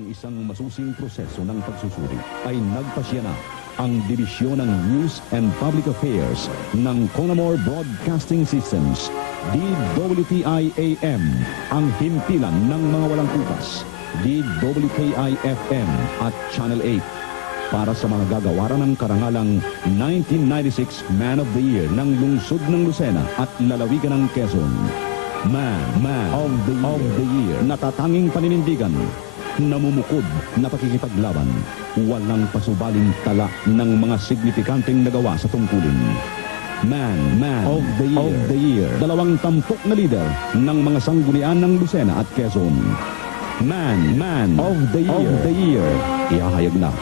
Ang isang masusing proseso ng pagsusuri ay nagpasya na ang Dibisyon ng News and Public Affairs ng Conamore Broadcasting Systems, DWTI-AM, ang himpilan ng mga walang kupas, DWKI-FM at Channel 8, para sa mga gagawaran ng karangalang 1996 Man of the Year ng lungsod ng Lucena at lalawigan ng Quezon. Man of the Year, natatanging paninindigan, namumukod na pakikipaglaban, walang pasubaling tala ng mga signifikanteng nagawa sa tungkulin. Man of the Year, 20 na lider ng mga sanggunian ng Lucena at Quezon. Man of the Year, ihahayag na.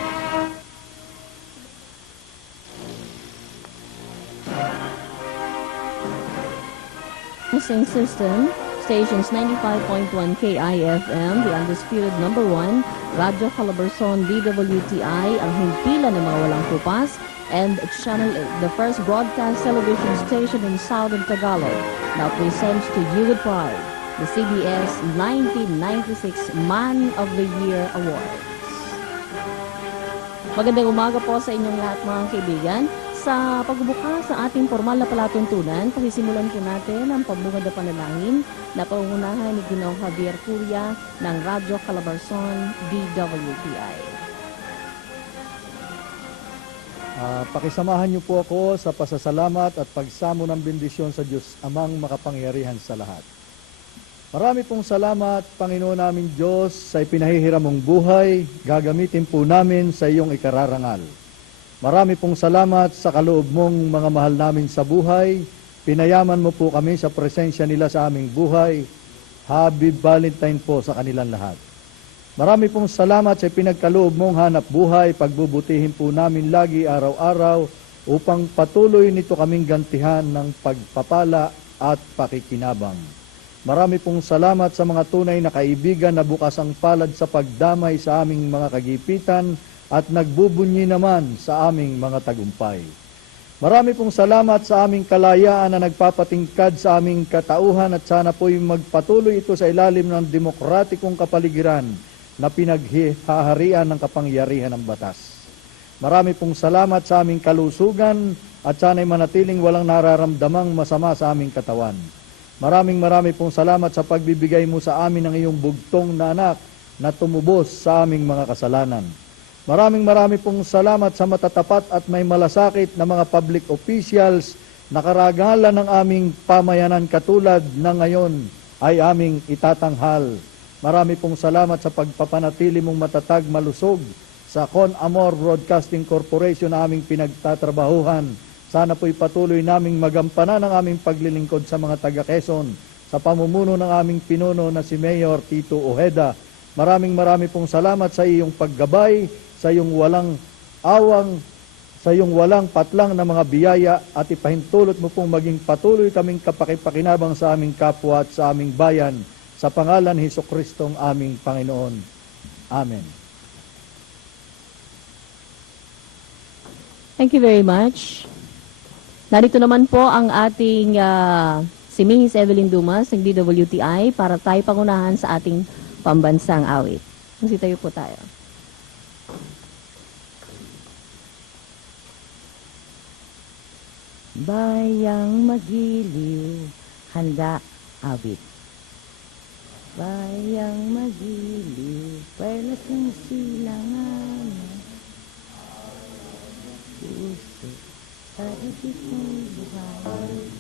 Missing System, stations 95.1 KIFM, the undisputed number 1, Radyo Calabarzon DWTI, ang himpilan ng mga walang kupas, and Channel 8, the first broadcast television station in Southern Tagalog, now presents to you with pride the CBS 1996 Man of the Year Awards. Magandang umaga po sa inyong lahat, mga kaibigan. Sa pagbubukas sa ating formal na palatuntunan, pasisimulan po natin ang pambungad na panalangin na pangunahan ni Ginoong Javier Curia ng Radyo Calabarzon DWTI. Pakisamahan niyo po ako sa pasasalamat at pagsamo ng bendisyon sa Diyos Amang makapangyarihan sa lahat. Marami pong salamat, Panginoon namin Diyos, sa ipinahihiram mong buhay, gagamitin po namin sa iyong ikararangal. Marami pong salamat sa kaloob mong mga mahal namin sa buhay. Pinayaman mo po kami sa presensya nila sa aming buhay. Happy Valentine po sa kanilang lahat. Marami pong salamat sa pinagkaloob mong hanap buhay. Pagbubutihin po namin lagi araw-araw upang patuloy nito kaming gantihan ng pagpapala at pakikinabang. Marami pong salamat sa mga tunay na kaibigan na bukas ang palad sa pagdamay sa aming mga kagipitan at nagbubunyi naman sa aming mga tagumpay. Marami pong salamat sa aming kalayaan na nagpapatingkad sa aming katauhan at sana po'y magpatuloy ito sa ilalim ng demokratikong kapaligiran na pinaghaharian ng kapangyarihan ng batas. Marami pong salamat sa aming kalusugan at sana'y manatiling walang nararamdamang masama sa aming katawan. Marami pong salamat sa pagbibigay mo sa amin ng iyong bugtong na anak na tumubos sa aming mga kasalanan. Marami pong salamat sa matatapat at may malasakit na mga public officials na karagalan ng aming pamayanan katulad na ngayon ay aming itatanghal. Marami pong salamat sa pagpapanatili mong matatag malusog sa Conamore Broadcasting Corporation na aming pinagtatrabahuhan. Sana po'y patuloy naming magampanan ang aming paglilingkod sa mga taga-Quezon sa pamumuno ng aming pinuno na si Mayor Tito Ojeda. Marami pong salamat sa iyong paggabay, sa iyong walang awang, sa iyong walang patlang na mga biyaya at ipahintulot mo pong maging patuloy kaming kapakipakinabang sa aming kapwa at sa aming bayan sa pangalan ni Jesucristong aming Panginoon. Amen. Thank you very much. Narito naman po ang ating si Miss Evelyn Dumas ng DWTI para tayo pangunahan sa ating pambansang awit. Tayo po tayo. Bayang magiliw, handa awit. Bayang magiliw, perlas ng silangan. Puso, sa isip ng buhay.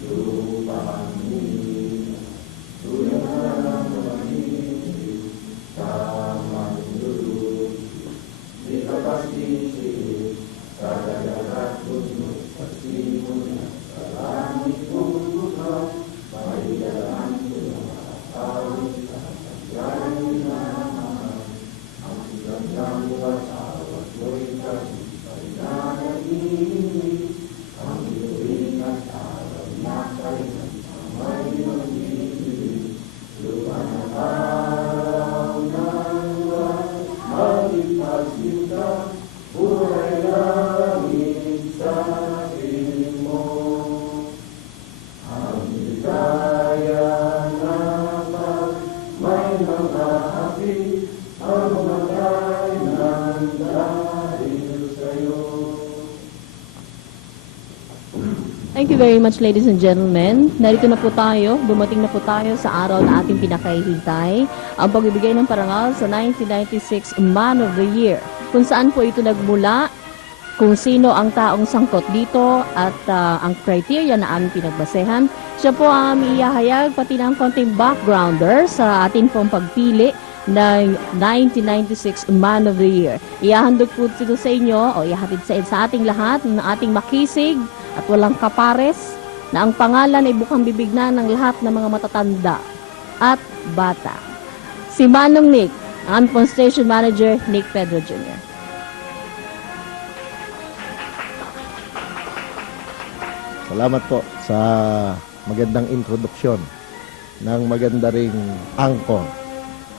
Lupangin, tulangin, tamang lulong, di kapasisip, sa dagat puno, pagsimulan, sa langit puno, mailalang puno, awit sa pagkain naman, ang gandang wasawat mo'y kasi, ang iluwing at araw na kayo. Thank you very much, ladies and gentlemen. Narito na po tayo, dumating na po tayo sa araw na ating pinakahihintay, ang pagbibigay ng parangal sa 1996 Man of the Year. Kung saan po ito nagmula, kung sino ang taong sangkot dito at ang criteria na aming pinagbasehan. Siya po ang aming iyahayag, pati ng konting backgrounder sa ating pong pagpili ng 1996 Man of the Year. Ihahandog po ito sa inyo o ihahatid sa ating lahat ng ating makisig at walang kapares na ang pangalan ay bukang bibig na ng lahat ng mga matatanda at bata. Si Manong Nick, ang pong station manager, Nick Pedro Jr. Salamat po sa magandang introduksyon ng maganda ring angkor.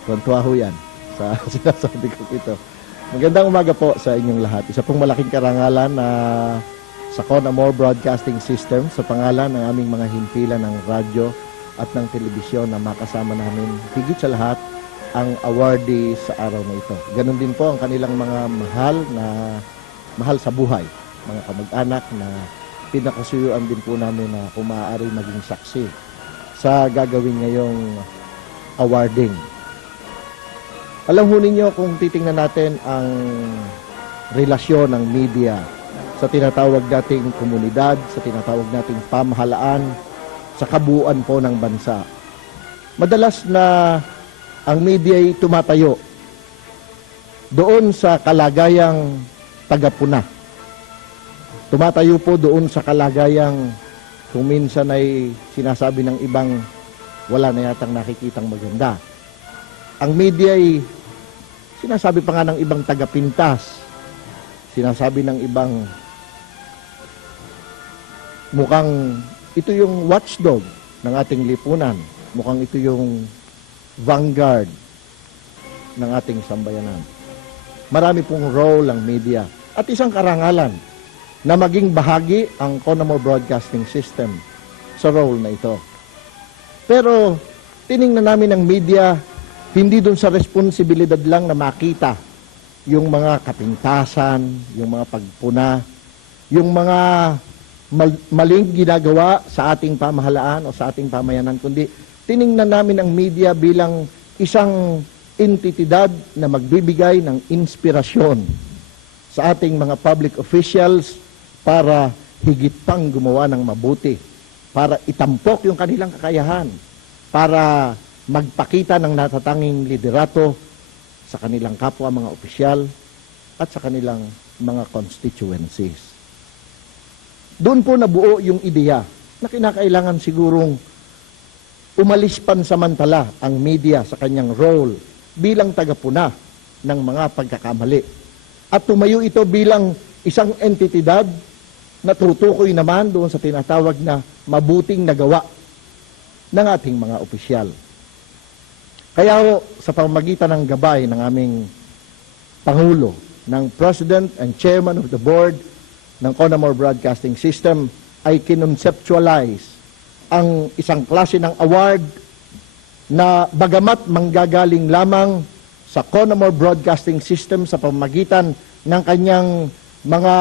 Tuwan-tuwa ho yan sa sinasabi ko ito. Magandang umaga po sa inyong lahat. Isa pong malaking karangalan na sa Conamore Broadcasting System sa pangalan ng aming mga himpilan ng radyo at ng telebisyon na makasama namin higit sa lahat ang awardee sa araw na ito. Ganon din po ang kanilang mga mahal sa buhay, mga kamag-anak na pinakasuyuan din po namin na kung maaari maging saksi sa gagawin ngayong awarding. Alam ho ninyo kung titingnan natin ang relasyon ng media sa tinatawag nating komunidad, sa tinatawag nating pamahalaan, sa kabuuan po ng bansa. Madalas na ang media ay tumatayo doon sa kalagayang tagapuna. Tumatayo po doon sa kalagayang kung minsan ay sinasabi ng ibang wala na yatang nakikitang maganda. Ang media ay sinasabi pa nga ng ibang tagapintas, sinasabi ng ibang mukhang ito yung watchdog ng ating lipunan. Mukhang ito yung vanguard ng ating sambayanan. Marami pong role ang media. At isang karangalan na maging bahagi ang Conamore Broadcasting System sa role na ito. Pero tiningnan namin ang media hindi dun sa responsibilidad lang na makita yung mga kapintasan, yung mga pagpuna, yung mga maling ginagawa sa ating pamahalaan o sa ating pamayanan, kundi tiningnan namin ang media bilang isang entidad na magbibigay ng inspirasyon sa ating mga public officials para higit pang gumawa ng mabuti, para itampok yung kanilang kakayahan, para magpakita ng natatanging liderato sa kanilang kapwa mga opisyal at sa kanilang mga constituencies. Doon po nabuo yung ideya na kinakailangan sigurong umalis pansamantala ang media sa kanyang role bilang tagapuna ng mga pagkakamali. At tumayo ito bilang isang entidad na tutukoy naman doon sa tinatawag na mabuting nagawa ng ating mga opisyal. Kaya ho, sa pamamagitan ng gabay ng aming Pangulo, ng President and Chairman of the Board ng Conamore Broadcasting System, ay kinonceptualize ang isang klase ng award na bagamat manggagaling lamang sa Conamore Broadcasting System sa pamamagitan ng kanyang mga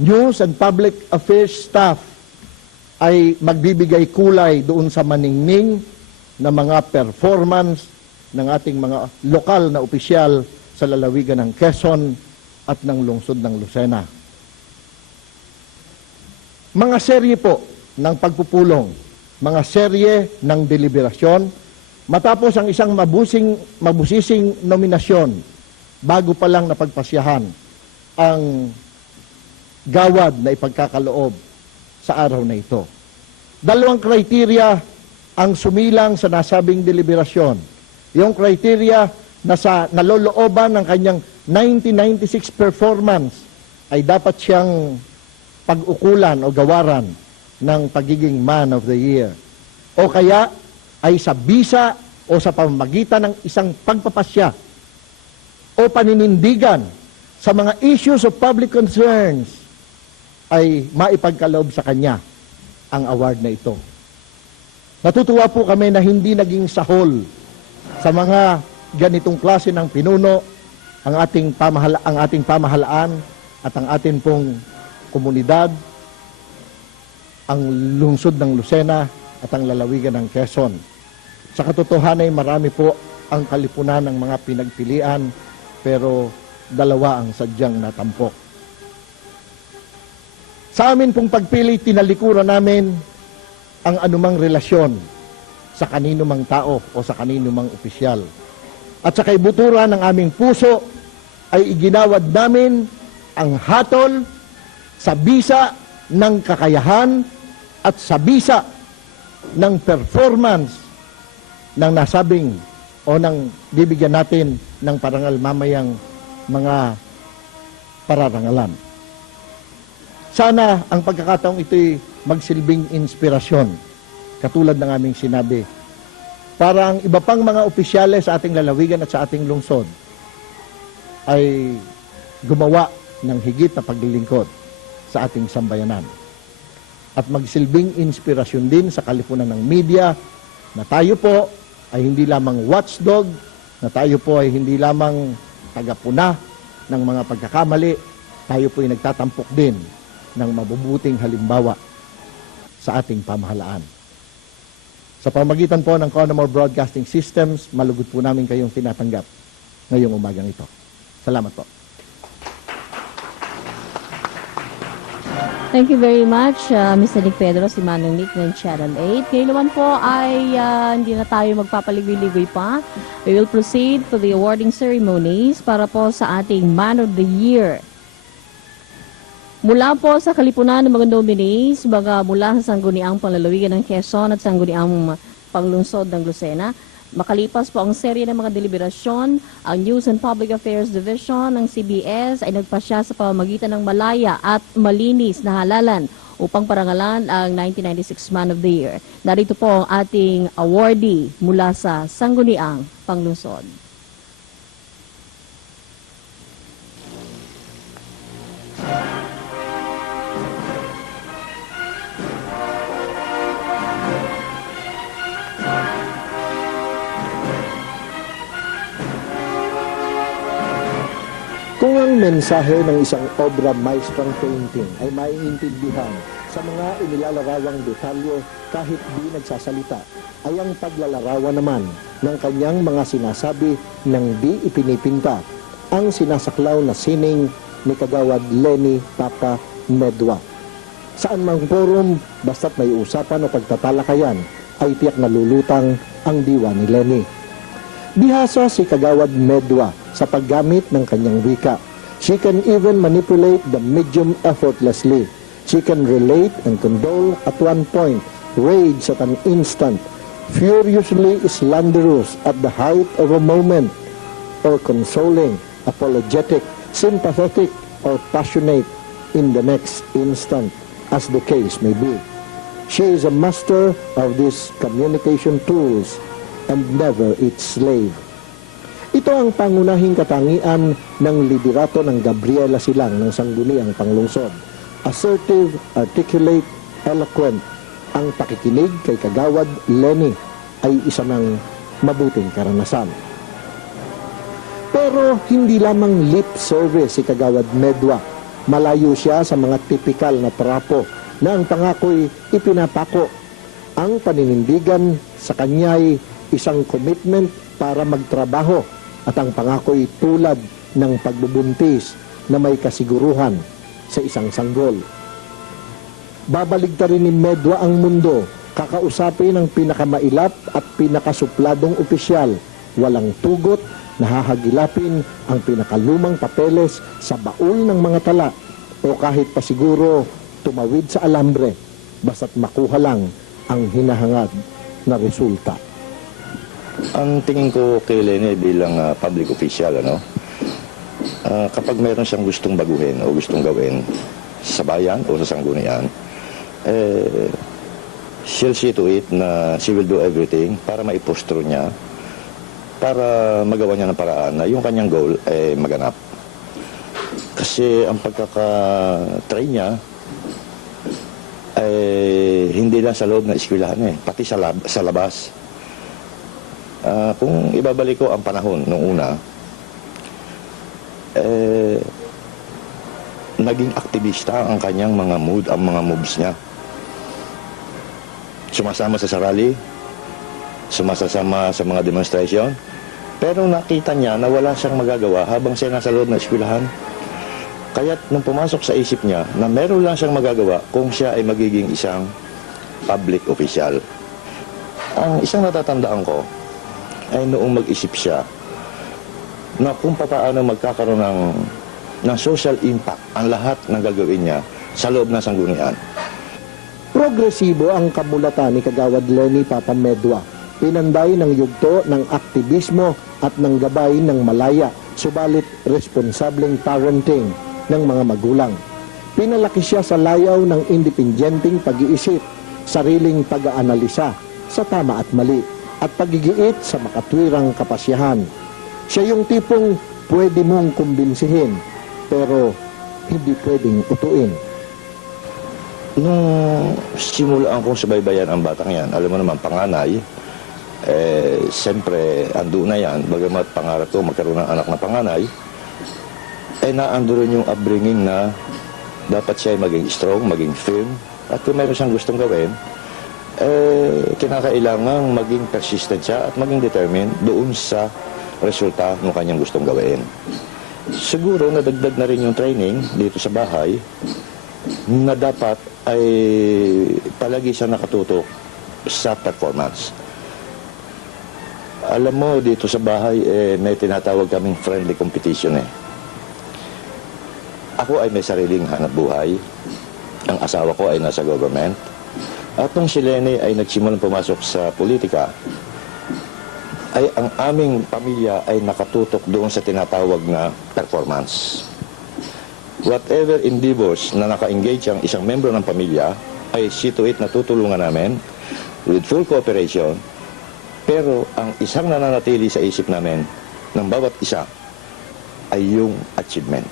news and public affairs staff, ay magbibigay kulay doon sa maningning na mga performance ng ating mga lokal na opisyal sa lalawigan ng Quezon at ng lungsod ng Lucena. Mga serye po ng pagpupulong, mga serye ng deliberasyon, matapos ang isang mabusising nominasyon, bago pa lang napagpasyahan ang gawad na ipagkakaloob sa araw na ito. Dalawang kriteria ang sumilang sa nasabing deliberasyon. Yung kriteria na sa nalolooban ng kanyang 1996 performance ay dapat siyang pag-ukulan o gawaran ng pagiging Man of the Year. O kaya ay sa bisa o sa pamamagitan ng isang pagpapasya o paninindigan sa mga issues of public concerns ay maipagkaloob sa kanya ang award na ito. Natutuwa po kami na hindi naging sahol sa mga ganitong klase ng pinuno ang ating pamahalaan at ang ating pong komunidad ang lungsod ng Lucena at ang lalawigan ng Quezon. Sa katotohanan ay marami po ang kalipunan ng mga pinagpilian, pero dalawa ang sadyang natampok. Sa amin pong pagpili, tinalikuran namin ang anumang relasyon sa kanino mang tao o sa kanino mang opisyal. At sa kaibuturan ng aming puso ay iginawad namin ang hatol sa bisa ng kakayahan at sa bisa ng performance ng nasabing o ng bibigyan natin ng parangal mamayang mga pararangalan. Sana ang pagkakataong ito'y magsilbing inspirasyon, katulad ng aming sinabi, para ang iba pang mga opisyales sa ating lalawigan at sa ating lungsod ay gumawa ng higit na paglilingkod sa ating sambayanan. At magsilbing inspirasyon din sa kalipunan ng media na tayo po ay hindi lamang watchdog, na tayo po ay hindi lamang tagapuna ng mga pagkakamali, tayo po ay nagtatampok din ng mabubuting halimbawa sa ating pamahalaan. Sa pamagitan po ng Conamore Broadcasting Systems, malugod po namin kayong tinatanggap ngayong umagang ito. Salamat po. Thank you very much, Mr. Nick Pedro, si Manong Nick ng Channel 8. Ngayon naman po ay hindi na tayo magpapaligoy-ligoy pa. We will proceed to the awarding ceremonies para po sa ating Man of the Year. Mula po sa kalipunan ng mga nominees, mula sa Sangguniang Panglalawigan ng Quezon at Sangguniang Panglungsod ng Lucena, makalipas po ang serye ng mga deliberasyon, ang News and Public Affairs Division ng CBS ay nagpasya sa pamamagitan ng malaya at malinis na halalan upang parangalan ang 1996 Man of the Year. Narito po ang ating awardee mula sa Sangguniang Panglungsod. Kung ang mensahe ng isang obra maestrang painting ay maiintindihan sa mga inilalarawang detalye kahit di nagsasalita, ay ang paglalarawan naman ng kanyang mga sinasabi ng di ipinipinta ang sinasaklaw na sining ni Kagawad Lenny Papa Medwa. Saan mang forum, basta't may usapan o pagtatalakayan, ay tiyak na lulutang ang diwa ni Lenny. Bihasa si Kagawad Medwa sa paggamit ng kanyang wika. She can even manipulate the medium effortlessly. She can relate and condole at one point, rage at an instant, furiously slanderous at the height of a moment, or consoling, apologetic, sympathetic, or passionate in the next instant, as the case may be. She is a master of these communication tools and never its slave. Ito ang pangunahing katangian ng liderato ng Gabriela Silang ng Sangguniang Panglungsod. Assertive, articulate, eloquent. Ang pakikinig kay Kagawad Lenny ay isa ng mabuting karanasan. Pero hindi lamang lip service si Kagawad Medwa. Malayo siya sa mga tipikal na trapo na ang pangako'y ipinapako. Ang paninindigan sa kanya'y isang commitment para magtrabaho at ang pangako'y tulad ng pagbubuntis na may kasiguruhan sa isang sanggol. Babaligtarin ni Medwa ang mundo, kakausapin ang pinakamailap at pinakasupladong opisyal, walang tugot, nahahagilapin ang pinakalumang papeles sa baul ng mga tala o kahit pa siguro tumawid sa alambre basta't makuha lang ang hinahangad na resulta. Ang tingin ko kay Lenny bilang public official, kapag mayroon siyang gustong baguhin o gustong gawin sa bayan o sa sanggunian, she'll see to it na she will do everything para maipostro niya, para magawa niya ng paraan na yung kanyang goal ay maganap. Kasi ang pagkaka-try niya ay hindi lang sa loob ng eskwelahan, pati sa labas. Kung ibabalik ko ang panahon nung una, naging aktivista ang kanyang mga moves niya. sumasama sa rally, sumasama sa mga demonstration. Pero nakita niya na wala siyang magagawa habang siya nasa loob ng eskwelahan. Kaya't nung pumasok sa isip niya na meron lang siyang magagawa kung siya ay magiging isang public official. Ang isang natatandaan ko ay noong mag-isip siya na kung paano magkakaroon ng social impact ang lahat ng gagawin niya sa loob ng sanggunian. Progresibo ang kamulatan ni Kagawad Lenny Papamedwa. Pinanday ng yugto ng aktivismo at ng gabay ng malaya, subalit responsableng parenting ng mga magulang. Pinalaki siya sa layaw ng independenteng pag-iisip, sariling pag-aanalisa sa tama at mali, at pagigiit sa makatwirang kapasyahan. Siya yung tipong pwede mong kumbinsihin, pero hindi pwedeng utuin. Nung simulaan kong subaybayan ang batang yan, alam mo naman, panganay, siyempre, ando na yan, bagamat pangarap ko magkaroon ng anak na panganay, naando rin yung upbringing na dapat siya ay maging strong, maging firm, at kung meron siyang gustong gawin, kinakailangan maging persistent siya at maging determined doon sa resulta ng kanyang gustong gawin. Siguro nadagdag na rin yung training dito sa bahay na dapat ay palagi siya nakatutok sa performance. Alam mo, dito sa bahay, may tinatawag kaming friendly competition Ako ay may sariling hanap buhay. Ang asawa ko ay nasa government. At nung si Lenny ay nagsimulang pumasok sa politika, ay ang aming pamilya ay nakatutok doon sa tinatawag na performance. Whatever endeavors na naka-engage ang isang membro ng pamilya, ay see to it na tutulungan namin with full cooperation. Pero ang isang nananatili sa isip namin ng bawat isa ay yung achievement.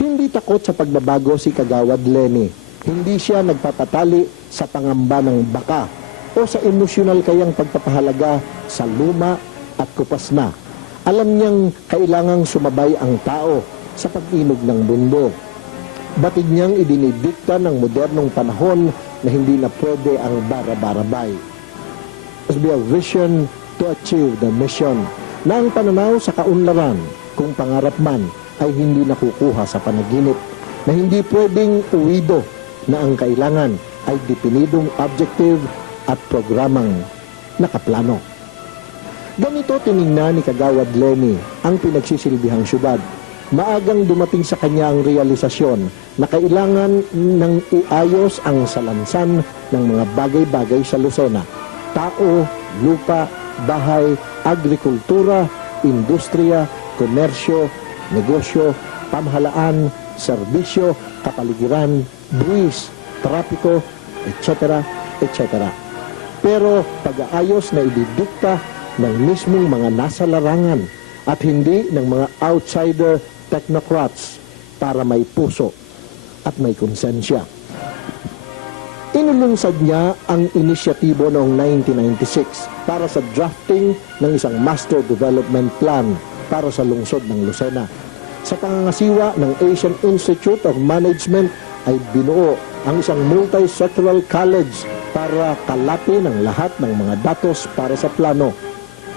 Hindi takot sa pagbabago si Kagawad Lenny. Hindi siya nagpapatali sa pangamba ng baka o sa emosyonal kayang pagpapahalaga sa luma at kupas na. Alam niyang kailangang sumabay ang tao sa pag-inog ng mundo. Batid niyang idinidikta ng modernong panahon na hindi na pwede ang bara-barabay. Must be a vision to achieve the mission, na ang pananaw sa kaunlaran, kung pangarap man, ay hindi nakukuha sa panaginip, na hindi pwedeng uwido, na ang kailangan ay definidong objective at programang nakaplano. Ganito tiningnan ni Kagawad Lenny ang pinagsisilbihang syudad. Maagang dumating sa kanya ang realisasyon na kailangan ng iayos ang salansan ng mga bagay-bagay sa Lucena. Tao, lupa, bahay, agrikultura, industriya, komersyo, negosyo, pamahalaan, serbisyo, kapaligiran, buwis, trapiko, etc., etc. Pero pag-aayos na ididikta ng mismong mga nasa larangan at hindi ng mga outsider technocrats para may puso at may konsensya. Inulunsad niya ang inisyatibo noong 1996 para sa drafting ng isang Master Development Plan para sa lungsod ng Lucena. Sa pangangasiwa ng Asian Institute of Management ay binuo ang isang multi-sectoral college para kalapin ang lahat ng mga datos para sa plano.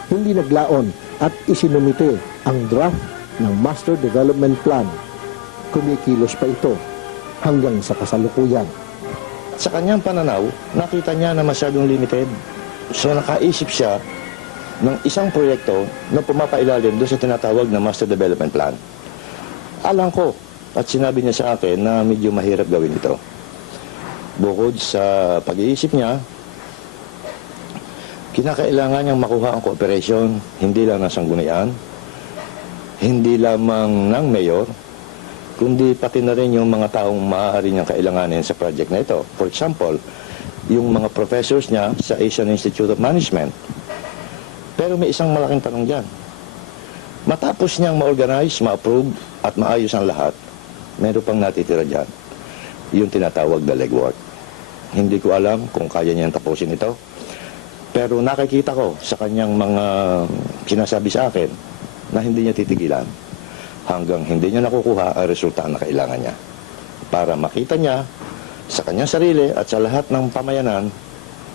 Hindi naglaon at isinumite ang draft ng Master Development Plan. Kumikilos pa ito hanggang sa kasalukuyan. Sa kanyang pananaw, nakita niya na masyadong limited. So nakaisip siya ng isang proyekto na pumapailalim doon sa tinatawag na Master Development Plan. Alam ko at sinabi niya sa akin na medyo mahirap gawin ito. Bukod sa pag-iisip niya, kinakailangan niyang makuha ang cooperation, hindi lang ng sanggunian, hindi lamang ng mayor, kundi pati na rin yung mga taong maaari niyang kailanganin sa project na ito. For example, yung mga professors niya sa Asian Institute of Management. Pero may isang malaking tanong dyan. Matapos niyang ma-organize, ma-approve at maayos ang lahat, meron pang natitira dyan. Yung tinatawag na legwork. Hindi ko alam kung kaya niyang tapusin ito. Pero nakikita ko sa kanyang mga sinasabi sa akin na hindi niya titigilan hanggang hindi niya nakukuha ang resulta na kailangan niya. Para makita niya sa kanyang sarili at sa lahat ng pamayanan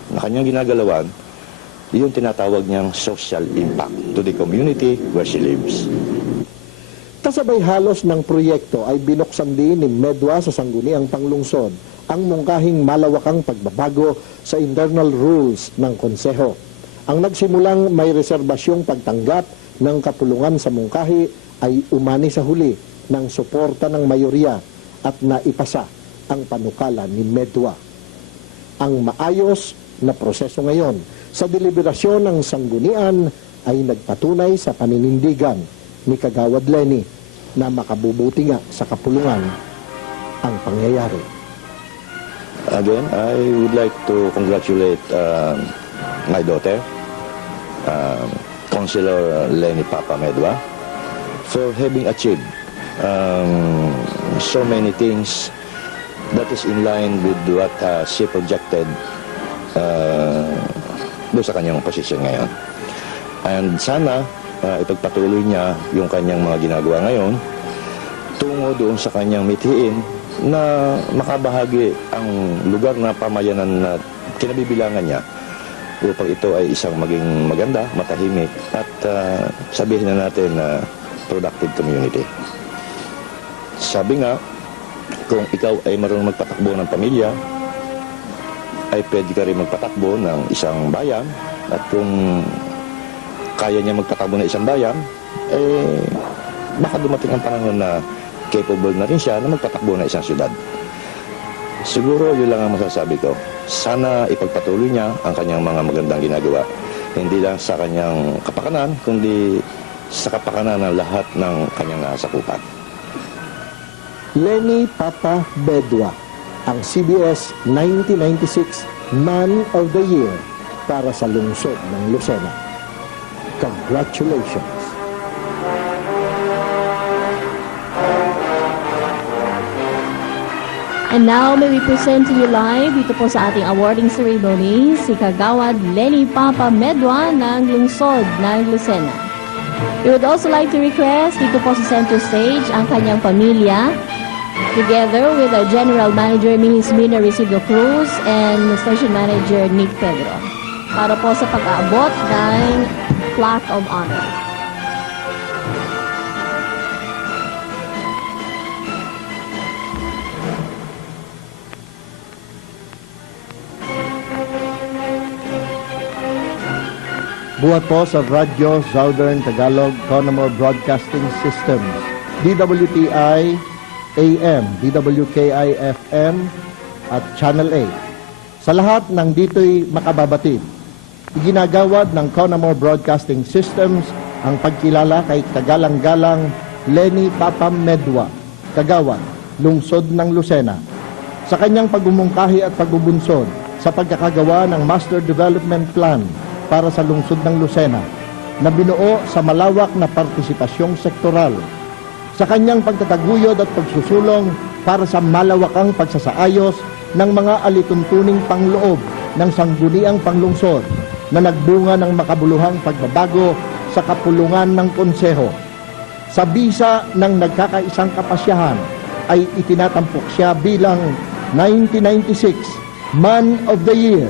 na kanyang ginagalawan, yung tinatawag niyang social impact to the community where she lives. Kasabay halos ng proyekto ay binuksan din ni Medwa sa sangguniang panglungsod ang mungkahing malawakang pagbabago sa internal rules ng konseho. Ang nagsimulang may reserbasyong pagtanggap ng kapulungan sa mungkahi ay umani sa huli ng suporta ng mayorya at naipasa ang panukala ni Medwa. Ang maayos na proseso ngayon sa deliberasyon ng sanggunian ay nagpatunay sa paninindigan ni Kagawad Lenny na makabubuti nga sa kapulungan ang pangyayari. Again, I would like to congratulate my daughter, Councilor Lenny Papa Medwa, for having achieved so many things that is in line with what she projected doon sa kanyang posisyon ngayon. And sana ipagpatuloy niya yung kanyang mga ginagawa ngayon tungo doon sa kanyang mithiin na makabahagi ang lugar na pamayanan na kinabibilangan niya upang ito ay isang maging maganda, matahimik at sabihin na natin na productive community. Sabi nga, kung ikaw ay marunong magpatakbo ng pamilya, ay pwede ka rin magpatakbo ng isang bayan, at kung kaya niya magpatakbo ng isang bayan, baka dumating ang panahon na capable na rin siya na magpatakbo ng isang syudad. Siguro yun lang ang masasabi ko. Sana ipagpatuloy niya ang kanyang mga magandang ginagawa. Hindi lang sa kanyang kapakanan, kundi sa kapakanan ng lahat ng kanyang nasakupan. Lenny Papa Medwa, ang CBS 1996 Man of the Year para sa lungsod ng Lucena. Congratulations! And now, may we present to you live dito po sa ating awarding ceremony si Kagawad Lenny Papa Medwa ng lungsod ng Lucena. We would also like to request dito po sa center stage ang kanyang pamilya together with our General Manager Mrs. Mina Resido Cruz and Station Manager Nick Pedro para po sa pag-aabot ng Plaque of Honor. Buhat po sa Radyo Southern Tagalog Conamore Broadcasting Systems, DWTI AM, DWKI FM at Channel 8. Sa lahat ng dito'y makababatid, iginagawad ng Conamore Broadcasting Systems ang pagkilala kay kagalang-galang Lenny Papa Medwa, Kagawad, Lungsod ng Lucena, sa kanyang pagmumungkahi at pagbubunsod sa pagkakagawa ng Master Development Plan para sa lungsod ng Lucena na binuo sa malawak na partisipasyong sektoral, sa kanyang pagtataguyod at pagsusulong para sa malawakang pagsasaayos ng mga alituntuning pangloob ng sangguniang panglungsod na nagbunga ng makabuluhang pagbabago sa kapulungan ng konseho. Sa bisa ng nagkakaisang kapasyahan ay itinatampok siya bilang 1996 Man of the Year.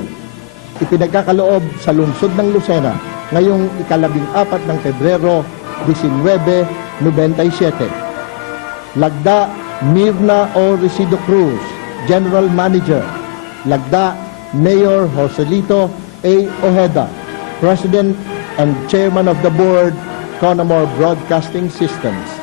Ipinagkakaloob sa lungsod ng Lucena ngayong 14 ng Pebrero 1997. Lagda Mirna O. Resido Cruz, General Manager. Lagda Mayor Joselito A. Ojeda, President and Chairman of the Board, Conamore Broadcasting Systems.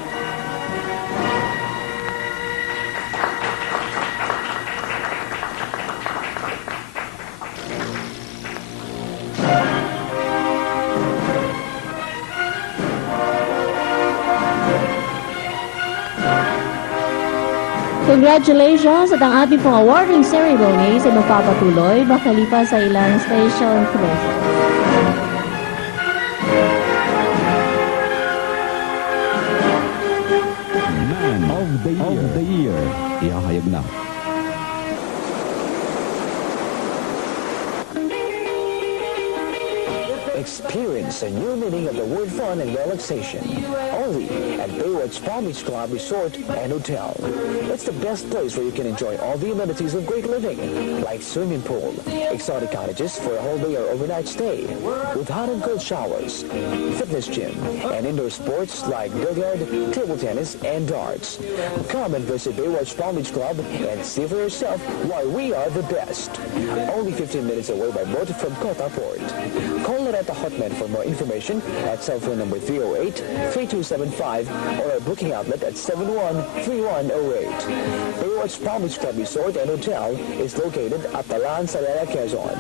Congratulations at ang ating pong awarding ceremony ay magpapatuloy makalipas sa ilang station commercials. Man of the Year. Ihahayag na. Experience a new meaning of the word fun and relaxation. Only at Baywatch Palm Beach Club Resort and Hotel. It's the best place where you can enjoy all the amenities of great living, like swimming pool, exotic cottages for a whole day or overnight stay, with hot and cold showers, fitness gym, and indoor sports like billiard, table tennis, and darts. Come and visit Baywatch Palm Beach Club and see for yourself why we are the best. Only 15 minutes away by boat from Kota Port. Call Loretta Hotman for more information at cell phone number 308-3275 or our booking outlet at 713108. Baywatch Palm Beach Club Resort and Hotel is located at Talan, Salera, Quezon.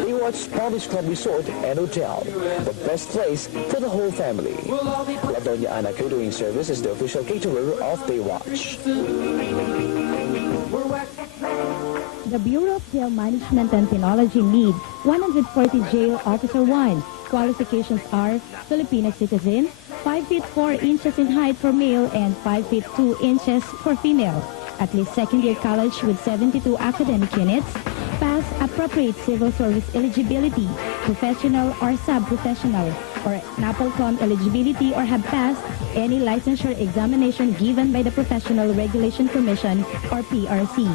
Baywatch Palm Beach Club Resort and Hotel, the best place for the whole family. La Doña Ana Catering Service is the official caterer of Baywatch. The Bureau of Jail Management and Penology needs 140 Jail Officer 1. Qualifications are Filipino citizen, 5 feet 4 inches in height for male and 5 feet 2 inches for female. At least second-year college with 72 academic units. Pass appropriate civil service eligibility, professional or sub-professional, or NAPOLCOM eligibility or have passed any licensure examination given by the Professional Regulation Commission or PRC.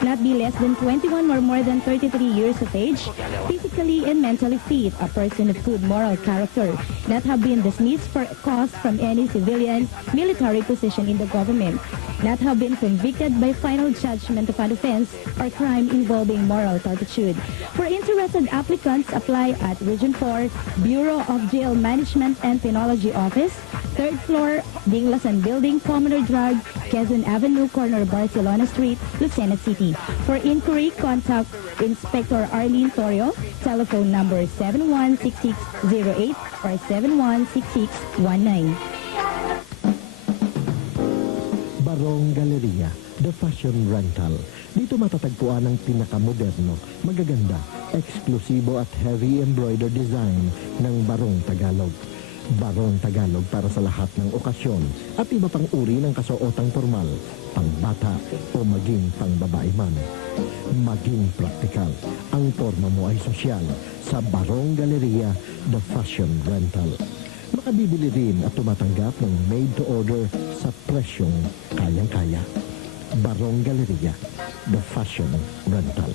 Not be less than 21 or more than 33 years of age, physically and mentally fit, a person of good moral character, not have been dismissed for cause from any civilian, military position in the government, not have been convicted by final judgment of an offense or crime involving moral turpitude. For interested applicants, apply at Region 4, Bureau of Jail Management and Penology Office, 3rd floor, Dinglasan Building, Commoner Drug, Quezon Avenue, corner Barcelona Street, Lucena City. For inquiry, contact Inspector Arlene Torio, telephone number 716608 or 716619. Barong Galleria, The Fashion Rental. Dito matatagpuan ang pinakamoderno, magaganda, eksklusibo at heavy embroidered design ng Barong Tagalog. Barong Tagalog para sa lahat ng okasyon at iba pang uri ng kasuotang formal, pangbata o maging pangbabae man. Maging praktikal, ang forma mo ay sosyal sa Barong Galleria, The Fashion Rental. Makabibili rin at tumatanggap ng made-to-order sa presyong kayang-kaya. Barong Galleria, The Fashion Rental.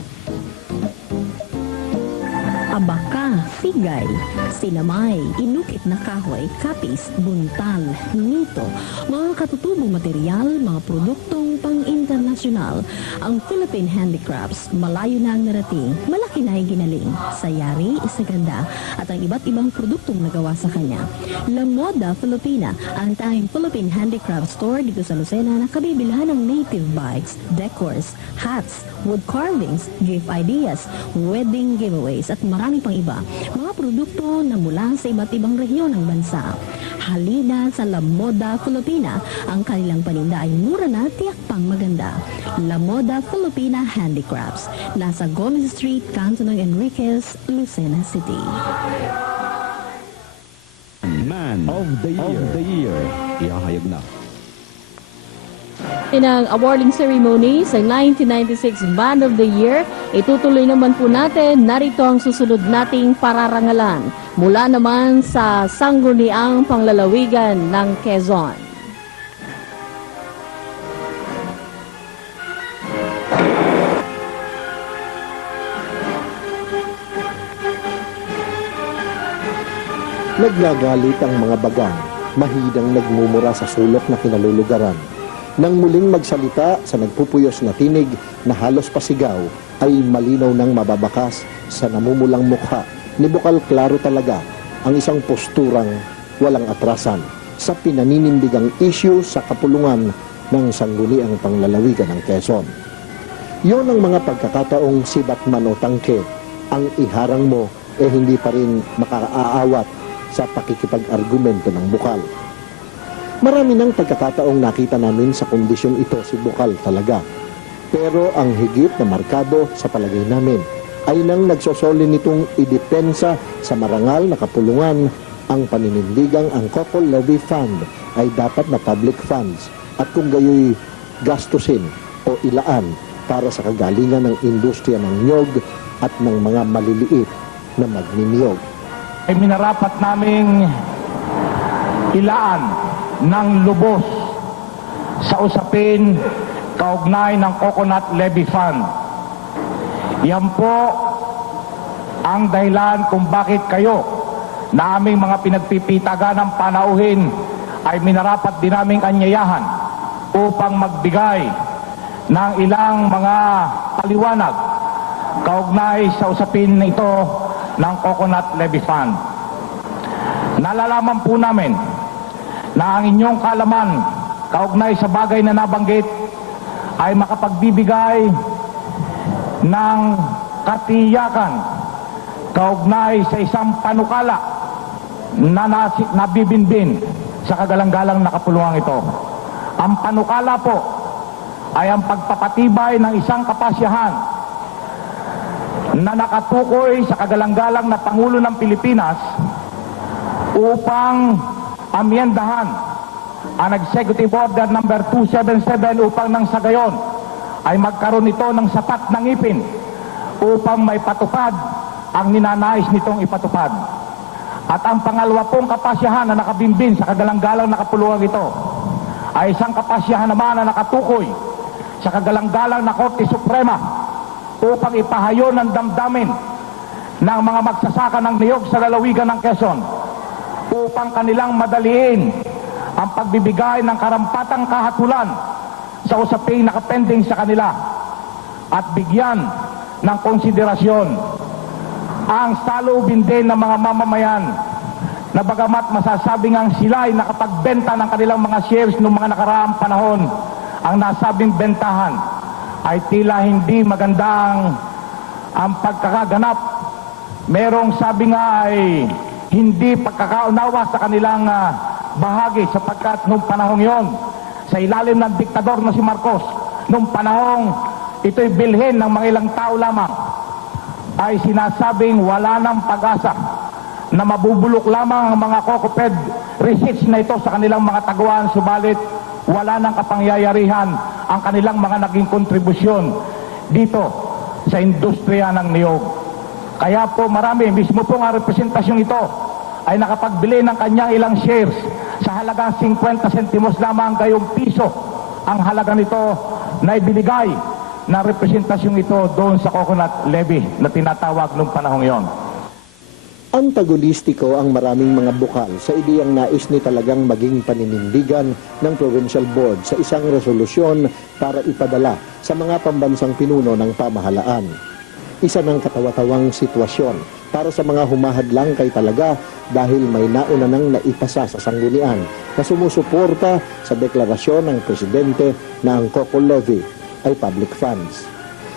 Abaka, sigay, sinamay, inukit na kahoy, kapis, buntal, nito, mga katutubong material, mga produktong pang-internasyonal. Ang Philippine Handicrafts, malayo na ang narating, malaki na ay ginaling, sayari, isaganda, at ang iba't ibang produktong nagawa sa kanya. La Moda Filipina, ang tanging Philippine Handicraft store dito sa Lucena na kabibilhan ng native bags, decors, hats, wood carvings, gift ideas, wedding giveaways, at marami pang iba. Mga produkto na mula sa iba't ibang rehiyon ng bansa. Halina sa La Moda Filipina. Ang kanilang paninda ay mura na, tiyak pang maganda. La Moda Filipina Handicrafts. Nasa Gomez Street, Canton ng Enriquez, Lucena City. Man of the Year. Ihahayag na. Ang awarding ceremony sa 1996 Man of the Year, itutuloy naman po natin. Narito ang susunod nating pararangalan mula naman sa Sangguniang Panglalawigan ng Quezon. Nagnagalit ang mga bagang, mahidang nagmumura sa sulok na kinalulugaran. Nang muling magsalita sa nagpupuyos na tinig na halos pasigaw, ay malinaw ng mababakas sa namumulang mukha ni Bukal Claro talaga ang isang posturang walang atrasan sa pinaninindigang issue sa kapulungan ng Sangguniang Panglalawigan ng Quezon. Yon ang mga pagkakataong sibat man o tangke, ang iharang mo hindi pa rin makaaawat sa pakikipag-argumento ng Bukal. Marami ng pagkakataong nakita namin sa kondisyon ito si Bukal talaga. Pero ang higit na markado sa palagay namin ay nang nagsosoli nitong idepensa sa marangal na kapulungan ang paninindigang ang Couple Levy Fund ay dapat na public funds at kung gayoy gastusin o ilaan para sa kagalingan ng industriya ng niyog at ng mga maliliit na magniniyog. ay minarapat naming ilaan ng lubos sa usapin kaugnay ng Coconut Levy Fund. Yan po ang dahilan kung bakit kayo na aming mga pinagpipitagan ng panauhin ay minarapat din naming anyayahan upang magbigay ng ilang mga paliwanag kaugnay sa usapin na ito ng Coconut Levy Fund. Nalalaman po namin na ang inyong kaalaman kaugnay sa bagay na nabanggit ay makapagbibigay ng katiyakan kaugnay sa isang panukala na nabibinbin sa kagalang-galang na kapulungan ito. Ang panukala po ay ang pagpapatibay ng isang kapasyahan na nakatukoy sa kagalang-galang na Pangulo ng Pilipinas upang amyendahan ang Executive Order number 277 upang nang sa gayon ay magkaroon ito ng sapat na ngipin upang may patupad ang ninanais nitong ipatupad. At ang pangalawa pong kapasyahan na nakabimbin sa kagalang-galang na kapulungan ito ay isang kapasyahan naman na nakatukoy sa kagalang-galang na Korte Suprema upang ipahayo ng damdamin ng mga magsasaka ng niyog sa lalawigan ng Quezon upang kanilang madaliin ang pagbibigay ng karampatang kahatulan sa usaping nakapending sa kanila at bigyan ng konsiderasyon ang saloobin din ng mga mamamayan na bagamat masasabi ngang sila ay nakapagbenta ng kanilang mga shares noong mga nakaraang panahon, ang nasabing bentahan ay tila hindi magandang ang pagkakaganap. Merong sabi nga ay hindi pagkakaunawa sa kanilang bahagi sapagkat noong panahong yon, sa ilalim ng diktador na si Marcos, noong panahong ito'y bilhin ng mga ilang tao lamang, ay sinasabing wala ng pag-asa na mabubulok lamang ang mga COCOPED receipts na ito sa kanilang mga taguan, subalit wala ng kapangyayarihan ang kanilang mga naging kontribusyon dito sa industriya ng niyog. Kaya po marami, mismo po ang representasyong ito ay nakapagbili ng kanyang ilang shares sa halagang 50 sentimos lamang, gayong piso ang halaga nito na ibinigay na representasyong ito doon sa Coconut Levy na tinatawag noong panahong yon. Antagonistiko ang maraming mga bukal sa ideyang nais ni talagang maging paninindigan ng Provincial Board sa isang resolusyon para ipadala sa mga pambansang pinuno ng pamahalaan. Isa ng katawa-tawang sitwasyon para sa mga humahadlang kay talaga dahil may nauna nang naipasa sa sanggunian na sumusuporta sa deklarasyon ng Presidente na ang Coco Levy ay public funds.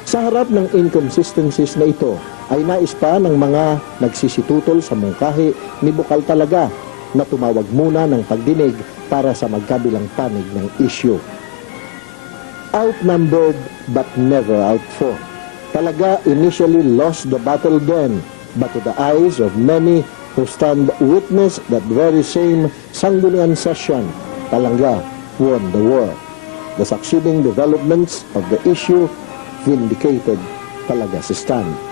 Sa harap ng inconsistencies na ito, ay nais pa ng mga nagsisitutol sa mungkahi ni Bukal talaga na tumawag muna ng pagdinig para sa magkabilang panig ng issue. Outnumbered but never outfought. Talaga initially lost the battle then, but to the eyes of many who stand witness that very same sanggunian session, Talaga won the war. The succeeding developments of the issue vindicated Talaga si Stan.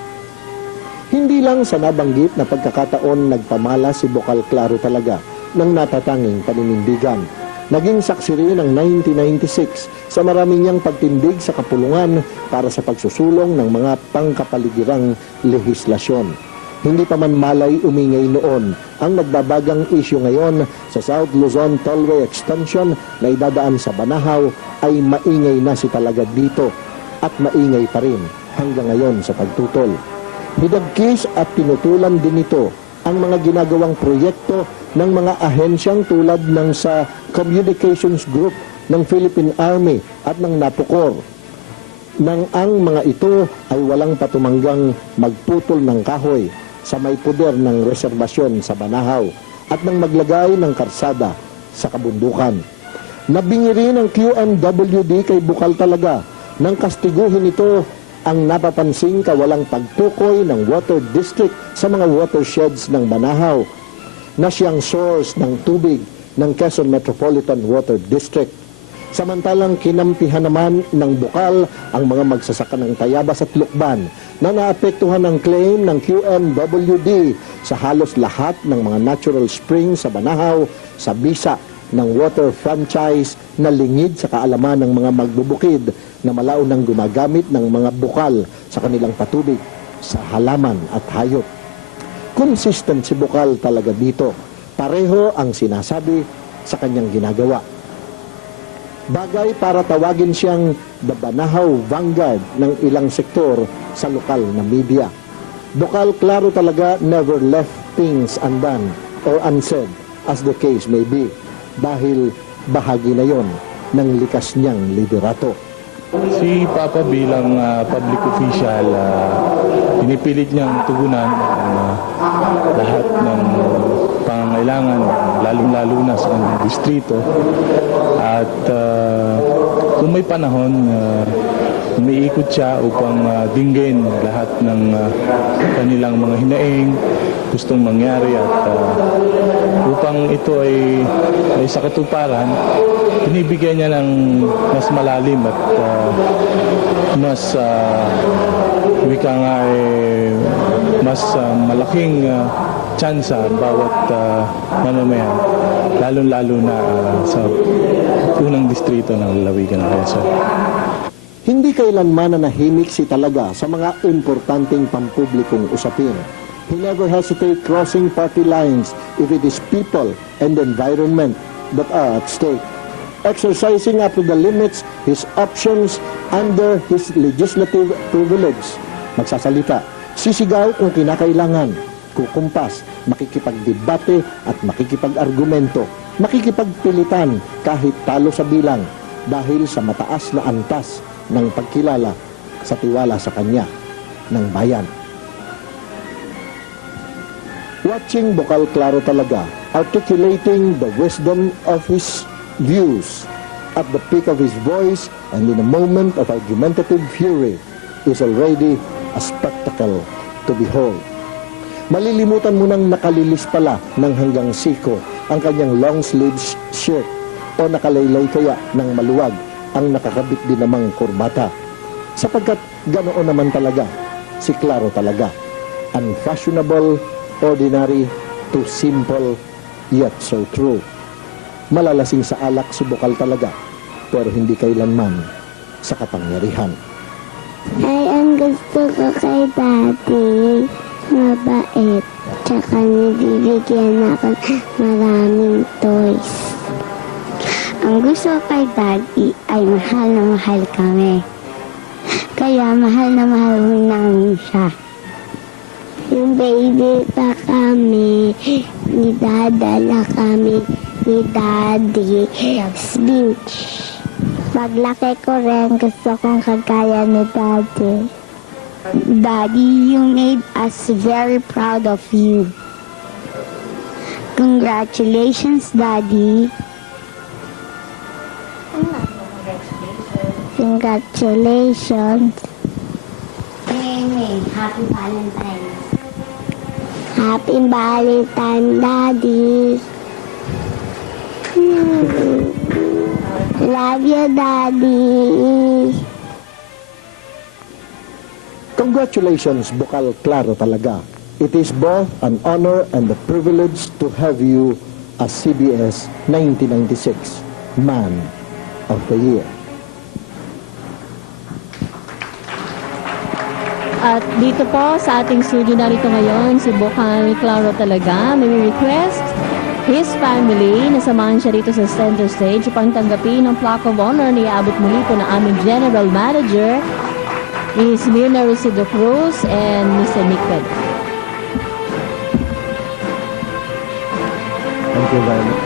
Hindi lang sa nabanggit na pagkakataon nagpamala si Bukal Claro Talaga ng natatanging paninindigan. Naging saksi rin ng 1996 sa maraming niyang pagtindig sa kapulungan para sa pagsusulong ng mga pangkapaligirang lehislasyon. Hindi pa man malay umingay noon ang nagbabagang issue ngayon sa South Luzon Tollway Extension na idadaan sa Banahaw ay maingay na si Talaga dito at maingay pa rin hanggang ngayon sa pagtutol. Hidagkis at tinutulan din ito ang mga ginagawang proyekto ng mga ahensyang tulad ng sa Communications Group ng Philippine Army at ng NAPOCOR, nang ang mga ito ay walang patumanggang magputol ng kahoy sa may puder ng reserbasyon sa Banahaw at nang maglagay ng karsada sa kabundukan. Nabingi rin ang QMWD kay Bukal Talaga nang kastiguhin ito ang napapansing kawalang pagtukoy ng water district sa mga watersheds ng Banahaw na siyang source ng tubig ng Quezon Metropolitan Water District. Samantalang kinampihan naman ng Bukal ang mga magsasaka ng Tayabas at Lukban na naapektuhan ng claim ng QMWD sa halos lahat ng mga natural springs sa Banahaw sa bisa ng water franchise na lingid sa kaalaman ng mga magbubukid na malaunang gumagamit ng mga bukal sa kanilang patubig sa halaman at hayop. Consistent si Bukal talaga dito. Pareho ang sinasabi sa kanyang ginagawa. Bagay para tawagin siyang the Banahaw Vanguard ng ilang sektor sa lokal na media. Bukal klaro talaga never left things undone or unsaid as the case may be dahil bahagi na yon ng likas niyang liderato. Si Papa bilang public official, pinipilit niyang tugunan lahat ng pangangailangan, lalong-lalo na sa kanyang distrito. At kung may panahon, umiikot siya upang dinggin lahat ng kanilang mga hinaing, gustong mangyari at upang ito ay sa katuparan, binibigyan niya ng mas malalim at mas wika nga mas malaking tsansa bawat mamamayan, lalong-lalo na sa unang distrito ng lalawigan ng Quezon. Hindi kailanman nanahimik si talaga sa mga importanteng pampublikong usapin. He never hesitate crossing party lines if it is people and environment that are at stake. Exercising up to the limits his options under his legislative privilege. Magsasalita, sisigaw kung kinakailangan, kukumpas, makikipagdebate at makikipag-argumento, makikipagpilitan kahit talo sa bilang dahil sa mataas na antas ng pagkilala sa tiwala sa kanya ng bayan. Watching Bukal klaro talaga, articulating the wisdom of his views at the peak of his voice and in a moment of argumentative fury is already a spectacle to behold. Malilimutan mo nang nakalilis pala ng hanggang siko ang kanyang long sleeves shirt o nakalaylay kaya ng maluwag ang nakakabit din namang kurbata. Sapagkat ganoon naman talaga, si Claro talaga. Unfashionable, ordinary, too simple, yet so true. Malalasing sa alak si Bukal talaga, pero hindi kailanman sa kapangyarihan. Ay, ang gusto ko kay Daddy, mabait. Tsaka nabibigyan ako maraming toys. Ang gusto ko kay Daddy ay mahal na mahal kami. Kaya mahal na mahal namin siya. Yung baby pa kami, idadala kami ni Daddy sa beach. Paglaki ko rin, gusto kong kagaya ni Daddy. Daddy, you made us very proud of you. Congratulations, Daddy. Congratulations. Happy Valentine's. Happy Valentine's, Daddy. Love you, Daddy. Congratulations, Bukal Claro talaga. It is both an honor and a privilege to have you as CBS 1996 Man of the Year. At dito po sa ating studio narito ngayon, si Bukal Claro talaga. May request his family na samahan siya rito sa center stage upang tanggapin ang plaque of honor na iaabot muli po na aming General Manager, Ms. Mirna Resido Cruz and Mr. Nick Pedro. Thank you very much.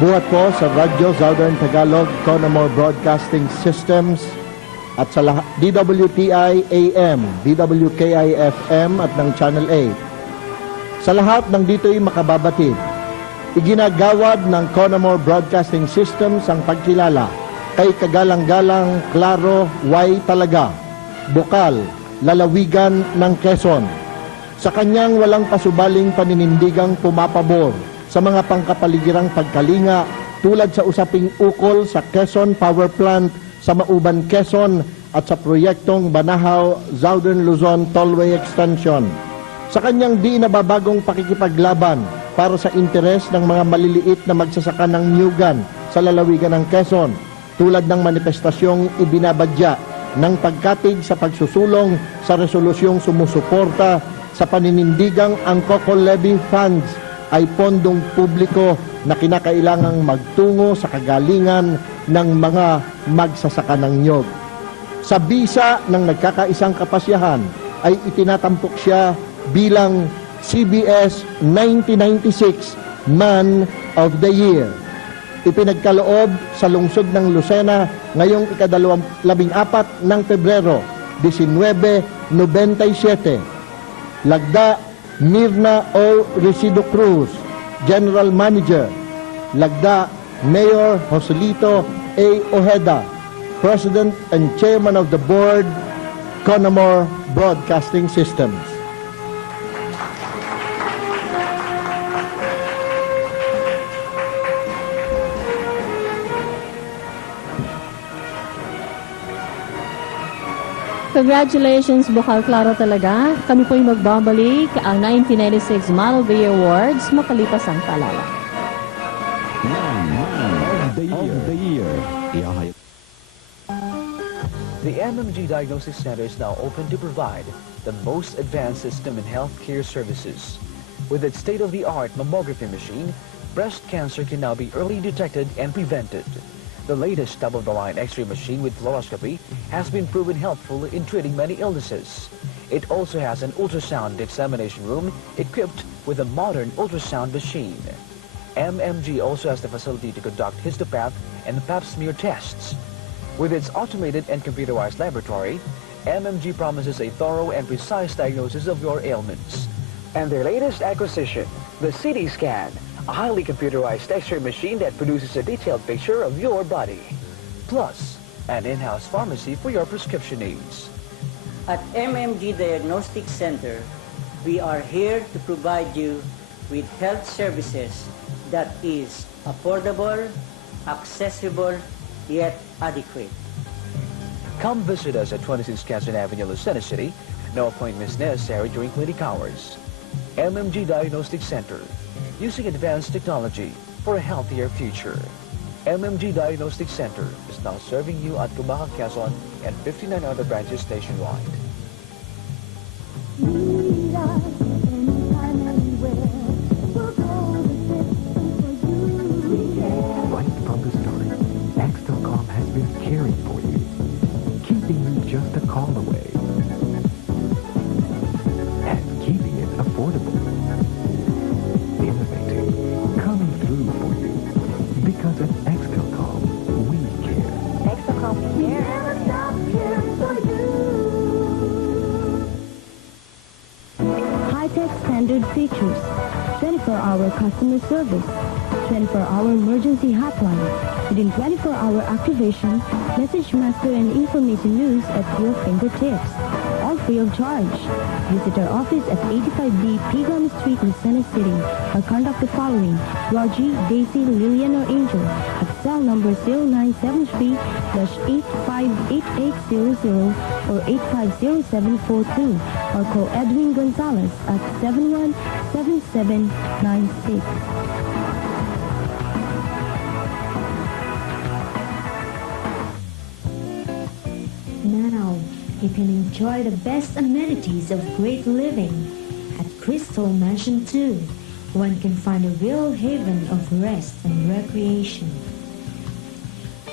Buhat po sa Radyo Southern Tagalog, Conamore Broadcasting Systems, at sa DWTI AM, DWKI FM at ng Channel 8. Sa lahat ng dito'y makababatid, iginagawad ng Conamore Broadcasting Systems ang pagkilala kay kagalang-galang Claro Y talaga, Bukal, lalawigan ng Quezon. Sa kanyang walang pasubaling paninindigang pumapabor sa mga pangkapaligirang pagkalinga tulad sa usaping ukol sa Quezon Power Plant sa Mauban, Quezon at sa proyektong Banahaw Southern Luzon Tollway Extension. Sa kanyang di nababagong pakikipaglaban para sa interes ng mga maliliit na magsasaka ng nyugan sa lalawigan ng Quezon, tulad ng manifestasyong ibinabadya ng pagkatig sa pagsusulong sa resolusyong sumusuporta sa paninindigang ang Coco Levy Funds ay pondong publiko na kinakailangang magtungo sa kagalingan ng mga magsasaka ng nyog. Sa bisa ng nagkakaisang kapasyahan ay itinatampok siya bilang CBS 1996 Man of the Year. Ipinagkaloob sa lungsod ng Lucena ngayong ika-14 ng Pebrero, 1997. Lagda, Mirna O. Resido Cruz, General Manager. Lagda, Mayor Joselito A. Ojeda, President and Chairman of the Board, Conamore Broadcasting Systems. Congratulations, Bukal Claro talaga. Kami po'y magbabalik ang 1996 Man of the Year Awards makalipas ang palala. Man of the Year. Ihahayag. The MMG Diagnostic Center is now open to provide the most advanced system in healthcare services. With its state-of-the-art mammography machine, breast cancer can now be early detected and prevented. The latest top-of-the-line X-ray machine with fluoroscopy has been proven helpful in treating many illnesses. It also has an ultrasound examination room equipped with a modern ultrasound machine. MMG also has the facility to conduct histopath and pap smear tests. With its automated and computerized laboratory, MMG promises a thorough and precise diagnosis of your ailments. And their latest acquisition, the CT scan, a highly computerized X-ray machine that produces a detailed picture of your body. Plus, an in-house pharmacy for your prescription needs. At MMG Diagnostic Center, we are here to provide you with health services that is affordable, accessible, yet adequate. Come visit us at 26 Quezon Avenue, Lucena City. No appointments necessary during clinic hours. MMG Diagnostic Center, using advanced technology for a healthier future. MMG Diagnostic Center is now serving you at Cumaca, Quezon and 59 other branches nationwide. Right from the start, Extelcom has been caring for you, keeping you just a call away, and keeping it affordable. Innovating, coming through for you, because at Extelcom, we care. Extelcom care. High-tech standard features, 24-hour customer service, 24-hour emergency hotline, within 24-hour activation, message master and information news at your fingertips, all free of charge. Visit our office at 85B Pigam Street, Lucena City, or contact the following: Rogie, Daisy, Lillian, or Angel at cell number 0973-858800 or 850742, or call Edwin Gonzalez at 717796. Now, you can enjoy the best amenities of great living at Crystal Mansion 2. One can find a real haven of rest and recreation.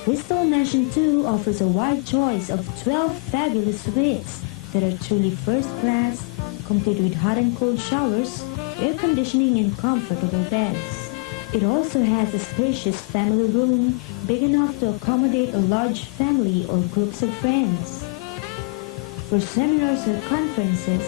Crystal Mansion 2 offers a wide choice of 12 fabulous suites that are truly first class, complete with hot and cold showers, air conditioning, and comfortable beds. It also has a spacious family room big enough to accommodate a large family or groups of friends. For seminars or conferences,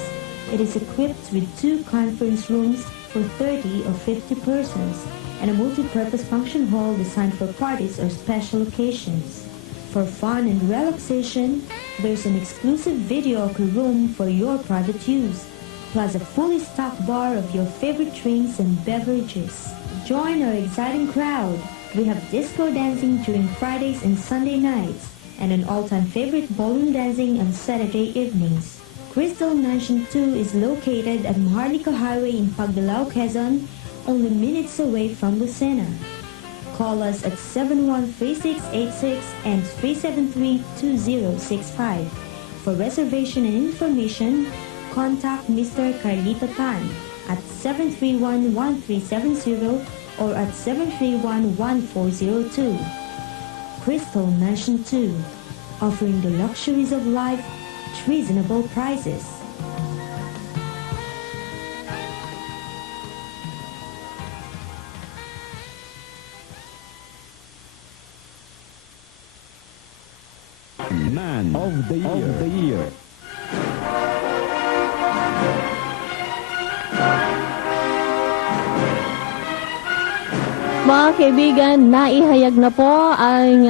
it is equipped with 2 conference rooms for 30 or 50 persons and a multi-purpose function hall designed for parties or special occasions. For fun and relaxation, there's an exclusive videoke room for your private use, plus a fully stocked bar of your favorite drinks and beverages. Join our exciting crowd. We have disco dancing during Fridays and Sunday nights, and an all-time favorite ballroom dancing on Saturday evenings. Crystal Mansion 2 is located at Maharlika Highway in Pagdalao, Quezon, only minutes away from Lucena. Call us at 713686 and 373-2065. For reservation and information, contact Mr. Carlito Tan at 731-1370 or at 731-1402. Crystal Mansion 2, offering the luxuries of life at reasonable prices. Man of the Year. Mga kaibigan, naihayag na po ang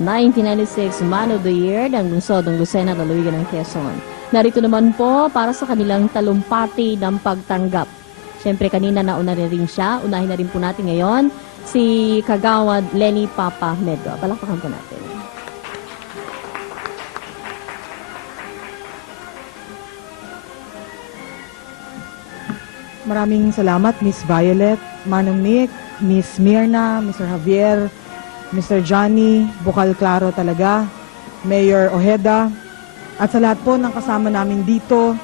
1996 Man of the Year ng lungsod ng Lucena, lalawigan ng Quezon. Narito naman po para sa kanilang talumpati ng pagtanggap. Siyempre kanina nauna rin siya. Unahin na rin po natin ngayon si Kagawad Lenny Papa Medro. Palakpakan po natin. Maraming salamat, Miss Violet, Manong Nick, Miss Mirna, Mr. Javier, Mr. Johnny, Bukal Claro talaga, Mayor Ojeda, at sa lahat po ng kasama namin dito,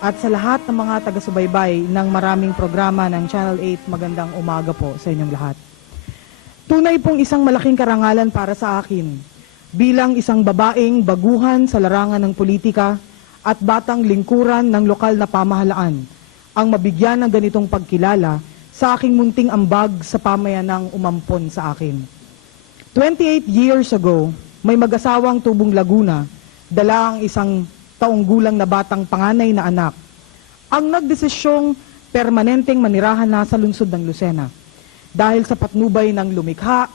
at sa lahat ng mga taga-subaybay ng maraming programa ng Channel 8, magandang umaga po sa inyong lahat. Tunay pong isang malaking karangalan para sa akin, bilang isang babaeng baguhan sa larangan ng politika at batang lingkuran ng lokal na pamahalaan, ang mabigyan ng ganitong pagkilala sa aking munting ambag sa pamayanang umampon sa akin. 28 years ago, may mag-asawang Tubong Laguna, dala ang isang taong gulang na batang panganay na anak, ang nagdesisyong permanenteng manirahan na sa lungsod ng Lucena. Dahil sa patnubay ng lumikha,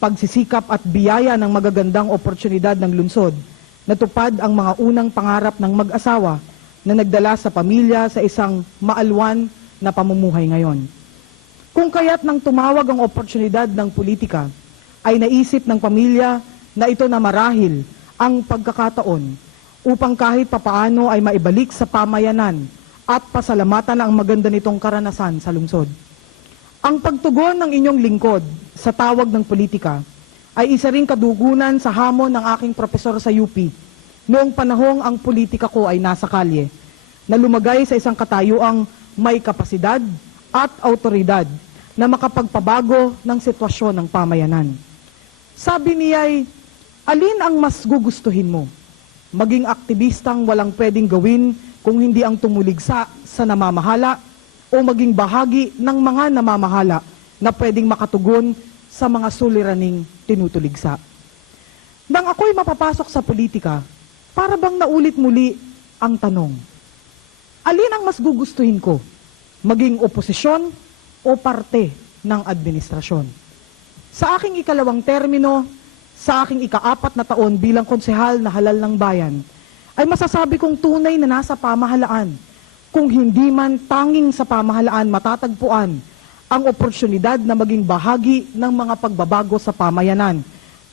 pagsisikap at biyaya ng magagandang oportunidad ng lungsod, natupad ang mga unang pangarap ng mag-asawa na nagdala sa pamilya sa isang maalwan na pamumuhay ngayon. Kung kaya't nang tumawag ang oportunidad ng politika, ay naisip ng pamilya na ito na marahil ang pagkakataon upang kahit papaano ay maibalik sa pamayanan at pasalamatan ang maganda nitong karanasan sa lungsod. Ang pagtugon ng inyong lingkod sa tawag ng politika ay isa ring kadugunan sa hamon ng aking profesor sa UP noong panahong ang politika ko ay nasa kalye, na lumagay sa isang katayuang may kapasidad at autoridad na makapagpabago ng sitwasyon ng pamayanan. Sabi niya ay, alin ang mas gugustuhin mo? Maging aktivistang walang pwedeng gawin kung hindi ang tumuligsa sa namamahala o maging bahagi ng mga namamahala na pwedeng makatugon sa mga suliraning tinutuligsa. Nang ako'y mapapasok sa politika, para bang naulit muli ang tanong, alin ang mas gugustuhin ko? Maging oposisyon o parte ng administrasyon? Sa aking ikalawang termino, sa aking ika-4 na taon bilang konsehal na halal ng bayan, ay masasabi kong tunay na nasa pamahalaan, kung hindi man tanging sa pamahalaan matatagpuan ang oportunidad na maging bahagi ng mga pagbabago sa pamayanan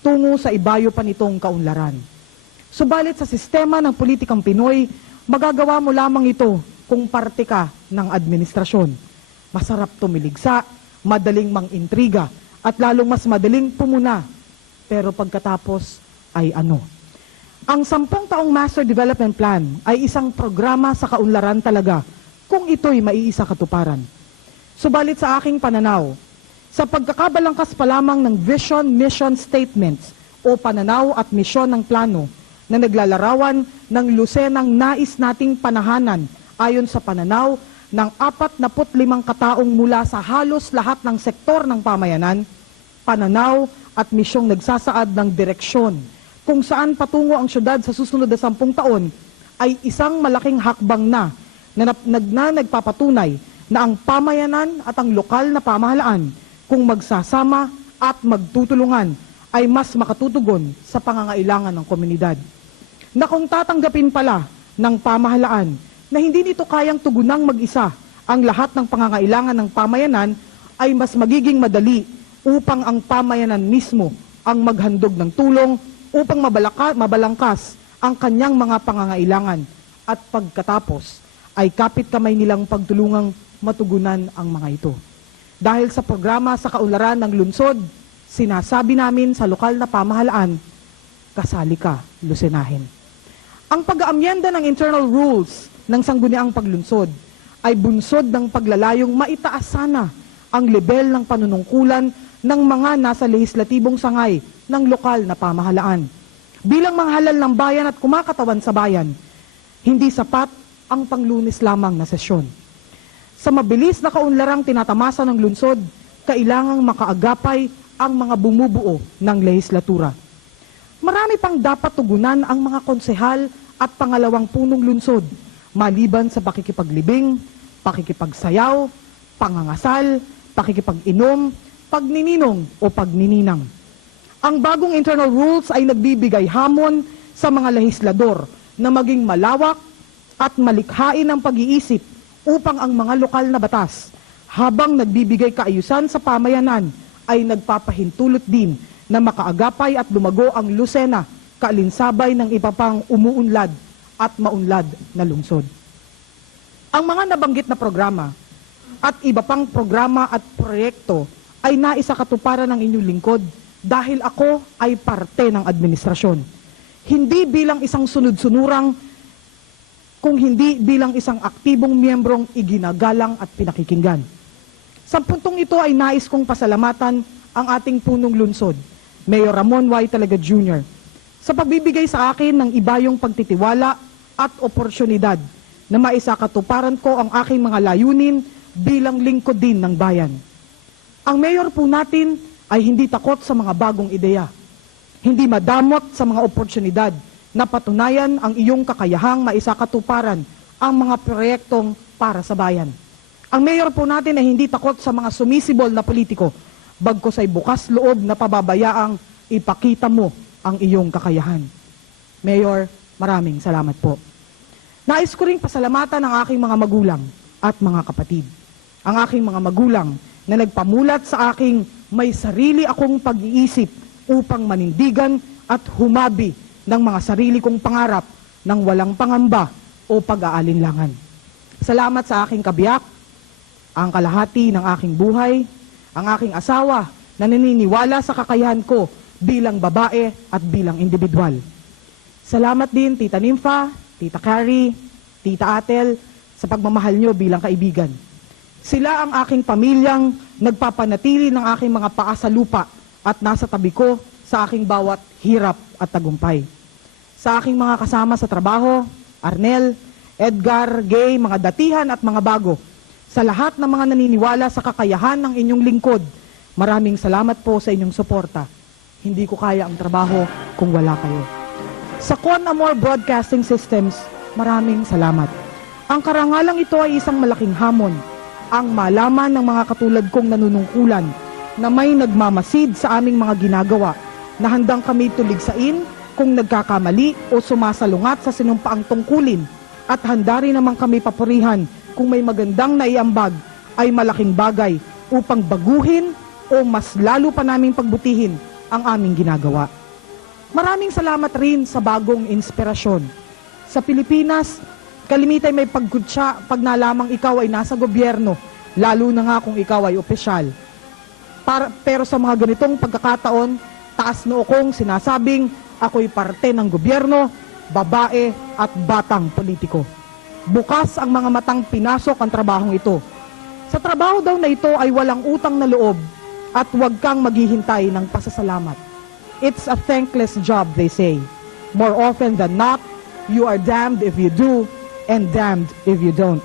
tungo sa ibayo pa nitong kaunlaran. Subalit sa sistema ng politikang Pinoy, magagawa mo lamang ito kung parte ka ng administrasyon. Masarap tumiligsa, madaling mang-intriga, at lalong mas madaling pumuna. Pero pagkatapos ay ano? Ang 10 taong Master Development Plan ay isang programa sa kaunlaran talaga kung ito'y maiisa katuparan. Subalit sa aking pananaw, sa pagkakabalangkas pa lamang ng vision, mission statements o pananaw at misyon ng plano na naglalarawan ng Lucenang nais nating panahanan ayon sa pananaw ng 45 kataong mula sa halos lahat ng sektor ng pamayanan, pananaw at misyong nagsasaad ng direksyon kung saan patungo ang syudad sa susunod na 10 taon ay isang malaking hakbang na nagpapatunay na ang pamayanan at ang lokal na pamahalaan kung magsasama at magtutulungan ay mas makatutugon sa pangangailangan ng komunidad. Na kung tatanggapin pala ng pamahalaan na hindi nito kayang tugunang mag-isa ang lahat ng pangangailangan ng pamayanan ay mas magiging madali upang ang pamayanan mismo ang maghandog ng tulong upang mabalangkas ang kanyang mga pangangailangan at pagkatapos ay kapit kamay nilang pagtulungang matugunan ang mga ito. Dahil sa programa sa kaunlaran ng lungsod, sinasabi namin sa lokal na pamahalaan, kasali ka, lusenahin. Ang pag-aamyenda ng internal rules ng sangguniang paglunsod ay bunsod ng paglalayong maitaas sana ang level ng panunungkulan ng mga nasa lehislatibong sangay ng lokal na pamahalaan. Bilang mga halal ng bayan at kumakatawan sa bayan, hindi sapat ang panglunis lamang na sesyon. Sa mabilis na kaunlarang tinatamasa ng lungsod, kailangang makaagapay ang mga bumubuo ng lehislatura. Marami pang dapat tugunan ang mga konsehal at pangalawang punong lungsod, maliban sa pakikipaglibing, pakikipagsayaw, pangangasal, pakikipag-inom, pagnininong o pagnininang. Ang bagong internal rules ay nagbibigay hamon sa mga lehislador na maging malawak at malikhain ang pag-iisip upang ang mga lokal na batas habang nagbibigay kaayusan sa pamayanan ay nagpapahintulot din na makaagapay at lumago ang Lucena kaalinsabay ng iba pang umuunlad at maunlad na lungsod. Ang mga nabanggit na programa at iba pang programa at proyekto ay naisakatuparan ng inyong lingkod dahil ako ay parte ng administrasyon. Hindi bilang isang sunod-sunurang, kung hindi bilang isang aktibong miyembrong iginagalang at pinakikinggan. Sa puntong ito ay nais kong pasalamatan ang ating punong lungsod, Mayor Ramon Y. Talaga Jr., sa pagbibigay sa akin ng ibayong pagtitiwala at oporsyunidad na maisakatuparan ko ang aking mga layunin bilang lingkod din ng bayan. Ang mayor po natin ay hindi takot sa mga bagong ideya, hindi madamot sa mga oporsyunidad na patunayan ang iyong kakayahang maisakatuparan ang mga proyektong para sa bayan. Ang mayor po natin ay hindi takot sa mga sumisibol na politiko, bagkus ay bukas loob na pababayaang ipakita mo ang iyong kakayahan. Mayor, maraming salamat po. Nais ko ring pasalamatan ang aking mga magulang at mga kapatid. Ang aking mga magulang na nagpamulat sa aking may sarili akong pag-iisip upang manindigan at humabi ng mga sarili kong pangarap ng walang pangamba o pag-aalinlangan. Salamat sa aking kabiyak, ang kalahati ng aking buhay, ang aking asawa na naniniwala sa kakayahan ko bilang babae at bilang individual. Salamat din Tita Nympha, Tita Carrie, Tita Atel sa pagmamahal nyo bilang kaibigan. Sila ang aking pamilyang nagpapanatili ng aking mga paa sa lupa at nasa tabi ko sa aking bawat hirap at tagumpay. Sa aking mga kasama sa trabaho, Arnel, Edgar, Gay, mga datihan at mga bago, sa lahat ng mga naniniwala sa kakayahan ng inyong lingkod, maraming salamat po sa inyong suporta. Hindi ko kaya ang trabaho kung wala kayo. Sa Con Amor Broadcasting Systems, maraming salamat. Ang karangalang ito ay isang malaking hamon. Ang malaman ng mga katulad kong nanunungkulan na may nagmamasid sa aming mga ginagawa na handang kami tuligsain kung nagkakamali o sumasalungat sa sinumpaang tungkulin at handa rin naman kami papurihan kung may magandang naiambag ay malaking bagay upang baguhin o mas lalo pa naming pagbutihin ang aming ginagawa. Maraming salamat rin sa bagong inspirasyon. Sa Pilipinas, kalimitay may pagkutsa pag nalamang ikaw ay nasa gobyerno, lalo na nga kung ikaw ay opisyal. Pero sa mga ganitong pagkakataon, taas noo kong sinasabing ako'y parte ng gobyerno, babae at batang politiko. Bukas ang mga matang pinasok ang trabahong ito. Sa trabaho daw na ito ay walang utang na loob at huwag kang maghihintay ng pasasalamat. It's a thankless job, they say. More often than not, you are damned if you do and damned if you don't.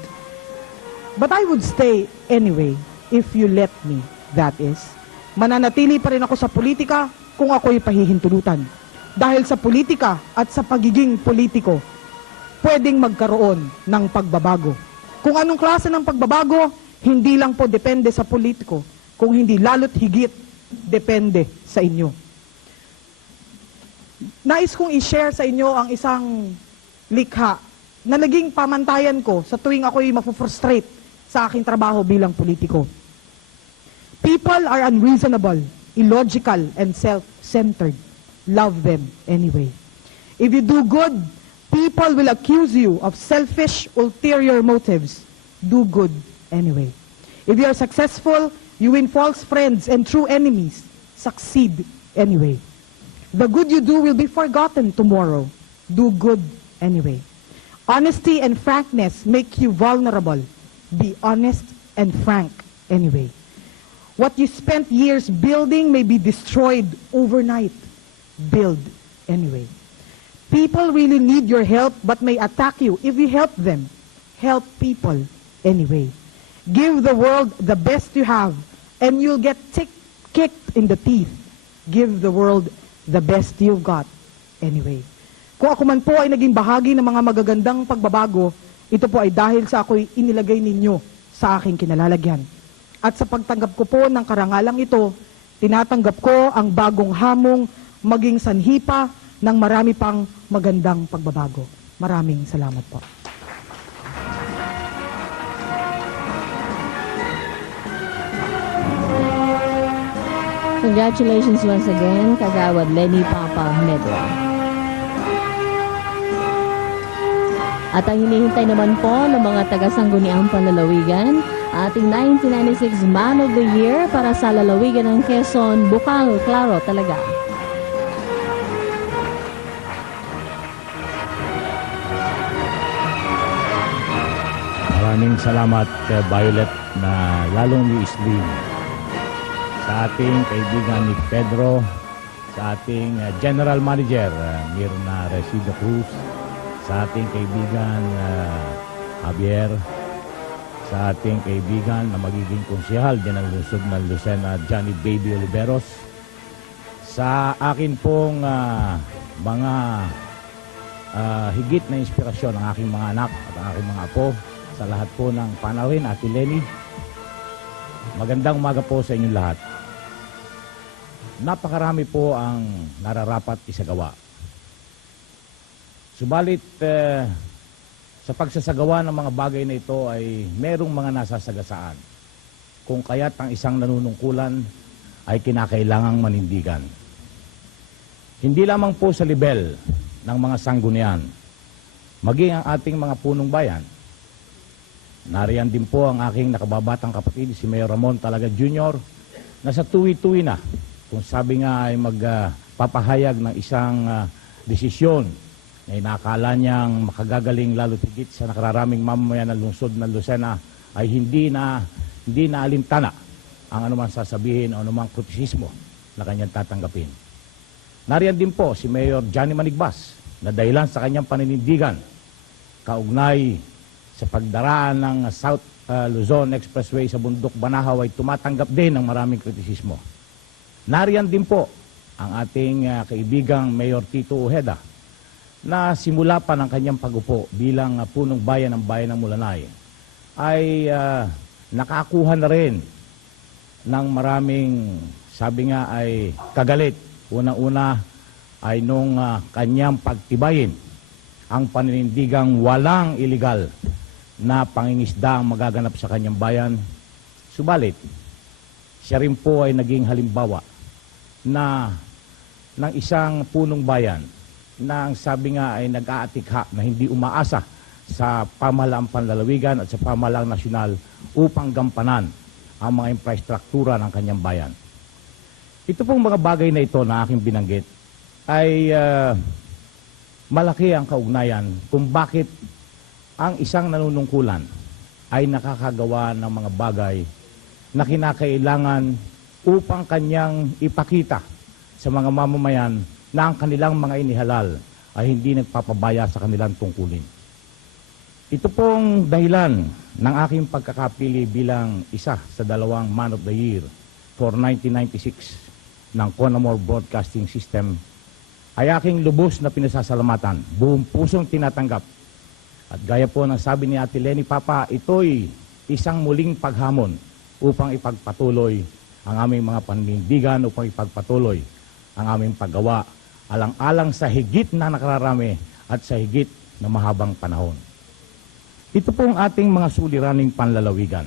But I would stay anyway, if you let me, that is. Mananatili pa rin ako sa politika kung ako'y pahihintulutan. Dahil sa politika at sa pagiging politiko, pwedeng magkaroon ng pagbabago. Kung anong klase ng pagbabago, hindi lang po depende sa politiko, kung hindi lalo't higit, depende sa inyo. Nais kong i-share sa inyo ang isang likha na naging pamantayan ko sa tuwing ako'y mapufrustrate sa aking trabaho bilang politiko. People are unreasonable, illogical, and self-centered. Love them anyway. If you do good, people will accuse you of selfish, ulterior motives. Do good anyway. If you are successful, you win false friends and true enemies. Succeed anyway. The good you do will be forgotten tomorrow. Do good anyway. Honesty and frankness make you vulnerable. Be honest and frank anyway. What you spent years building may be destroyed overnight. Build anyway. People really need your help but may attack you if you help them. Help people anyway. Give the world the best you have and you'll get kicked in the teeth. Give the world the best you've got anyway. Kung ako man po ay naging bahagi ng mga magagandang pagbabago, ito po ay dahil sa ako'y inilagay ninyo sa aking kinalalagyan. At sa pagtanggap ko po ng karangalang ito, tinatanggap ko ang bagong hamong maging sanhi pa ng marami pang magandang pagbabago. Maraming salamat po. Congratulations once again, Kagawad Lenny Papa Medwa. At ang hinihintay naman po ng mga taga-sangguniang panlalawigan, ating 1996 Man of the Year para sa lalawigan ng Quezon, Bukal Claro talaga. Maraming salamat Violet na lalong ni-stream sa ating kaibigan ni Pedro, sa ating General Manager Mirna Resido Cruz, sa ating kaibigan Javier, sa ating kaibigan na magiging konsehal din ng lungsod ng Lucena, Johnny Baby Oliveros, sa akin pong mga higit na inspirasyon ng aking mga anak at ang aking mga apo, sa lahat po ng panawin, Ate Lenny. Magandang umaga po sa inyong lahat. Napakarami po ang nararapat isagawa. Subalit, sa pagsasagawa ng mga bagay na ito ay merong mga nasasagasaan. Kung kaya't ang isang nanunungkulan ay kinakailangang manindigan. Hindi lamang po sa level ng mga sanggunian, maging ang ating mga punong bayan. Nariyan din po ang aking nakababatang kapatid, si Mayor Ramon Talaga Jr., na sa tuwi-tuwi na, kung sabi nga ay magpapahayag ng isang desisyon na inakala niyang makagagaling lalo tigit sa nakararaming mamamayan ng lungsod ng Lucena ay hindi na alintana ang anumang sasabihin o anumang kritisismo na kanyang tatanggapin. Nariyan din po si Mayor Johnny Manigbas na dahilan sa kanyang paninindigan kaugnay sa pagdaraan ng South Luzon Expressway sa Bundok Banahaw ay tumatanggap din ng maraming kritisismo. Nariyan din po ang ating kaibigang Mayor Tito Ojeda na simula pa ng kanyang pagupo bilang punong bayan ng bayan ng Mulanay ay nakakuha na rin ng maraming, sabi nga ay kagalit. Una-una ay nung kanyang pagtibayin ang paninindigang walang iligal na pangingisda ang magaganap sa kanyang bayan. Subalit, siya rin po ay naging halimbawa na ng isang punong bayan na ang sabi nga ay nag-aatikha na hindi umaasa sa pamahalaang panlalawigan at sa pamahalaang nasyonal upang gampanan ang mga infrastruktura ng kanyang bayan. Ito pong mga bagay na ito na aking binanggit ay malaki ang kaugnayan kung bakit ang isang nanunungkulan ay nakakagawa ng mga bagay na kinakailangan upang kanyang ipakita sa mga mamamayan na ang kanilang mga inihalal ay hindi nagpapabaya sa kanilang tungkulin. Ito pong dahilan ng aking pagkakapili bilang isa sa dalawang Man of the Year for 1996 ng Conamore Broadcasting System ay aking lubos na pinasasalamatan, buong pusong tinatanggap. At gaya po ng sabi ni Ate Lenny Papa, ito'y isang muling paghamon upang ipagpatuloy ang aming mga panindigan, upang ipagpatuloy ang aming paggawa alang-alang sa higit na nakararami at sa higit na mahabang panahon. Ito pong ating mga suliraning panlalawigan.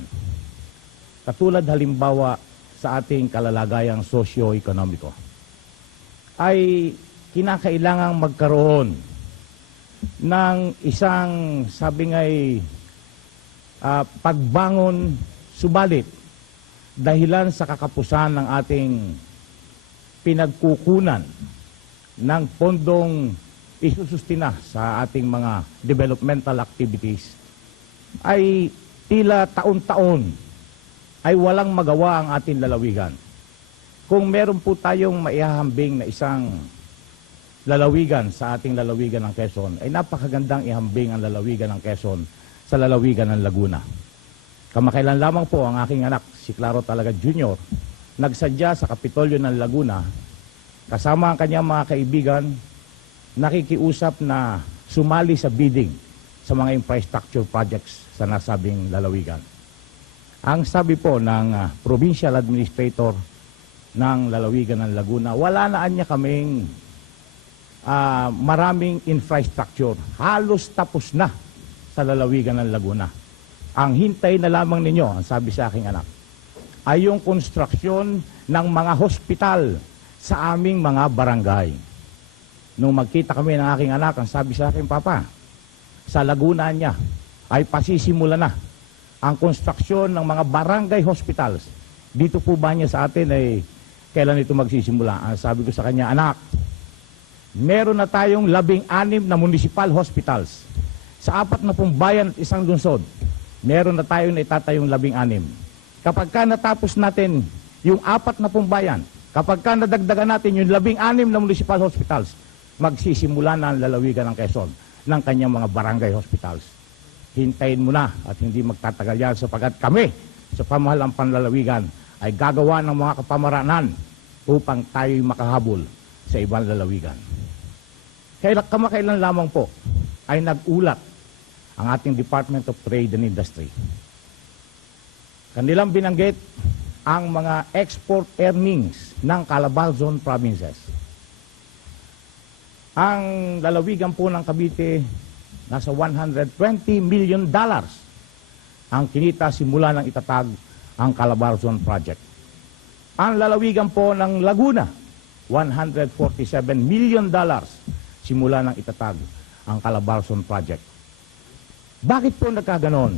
Katulad halimbawa sa ating kalalagayang sosyo-ekonomiko, ay kinakailangang magkaroon ng isang, sabi nga'y, pagbangon subalit dahilan sa kakapusan ng ating pinagkukunan ng pondong isusustina sa ating mga developmental activities, ay tila taon-taon ay walang magawa ang ating lalawigan. Kung meron po tayong maihahambing na isang lalawigan sa ating lalawigan ng Quezon, ay napakagandang ihambing ang lalawigan ng Quezon sa lalawigan ng Laguna. Kamakailan lamang po ang aking anak, si Claro Talaga Jr., nagsadya sa Kapitolyo ng Laguna, kasama ang kanyang mga kaibigan, nakikiusap na sumali sa bidding sa mga infrastructure projects sa nasabing lalawigan. Ang sabi po ng provincial administrator ng lalawigan ng Laguna, wala na niya kaming maraming infrastructure. Halos tapos na sa lalawigan ng Laguna. Ang hintay na lamang ninyo, ang sabi sa aking anak, ay yung konstruksyon ng mga hospital sa aming mga barangay. Nung magkita kami ng aking anak, ang sabi sa akin, Papa, sa Laguna niya ay pasisimula na ang konstruksyon ng mga barangay hospitals. Dito po ba niya sa atin ay kailan ito magsisimula? Ang sabi ko sa kanya, anak, meron na tayong 16 na municipal hospitals. Sa 40 bayan at isang lungsod, meron na tayong naitatayong 16. Kapag ka natapos natin yung 40 bayan, kapag ka nadagdagan natin yung 16 na municipal hospitals, magsisimula na ang lalawigan ng Quezon ng kanyang mga barangay hospitals. Hintayin mo na at hindi magtatagal yan sapagkat kami sa pamahalang panlalawigan ay gagawa ng mga kapamaranan upang tayo'y makahabol sa ibang lalawigan. Kamakailan lamang po ay nag-ulat ang ating Department of Trade and Industry. Kanilang binanggit ang mga export earnings ng Calabarzon provinces. Ang lalawigan po ng Cavite, nasa $120 million ang kinita simula ng itatag ang Calabarzon Project. Ang lalawigan po ng Laguna, $147 million simula ng itatag ang Calabarzon Project. Bakit po nagkaganon?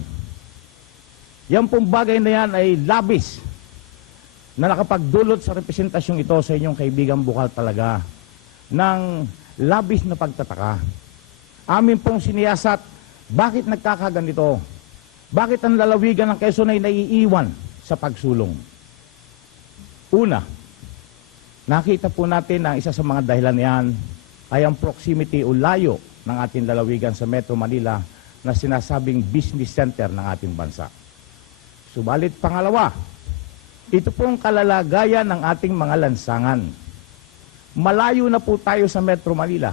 Yan pong bagay na yan ay labis na nakapagdulot sa representasyong ito sa inyong kaibigan Bukal Talaga ng labis na pagtataka. Amin pong siniyasat, bakit nagkakaganito? Bakit ang lalawigan ng Quezon ay naiiwan sa pagsulong? Una, nakita po natin na isa sa mga dahilan niyan ay ang proximity o layo ng ating lalawigan sa Metro Manila na sinasabing business center ng ating bansa. Subalit pangalawa, ito pong kalalagayan ng ating mga lansangan. Malayo na po tayo sa Metro Manila.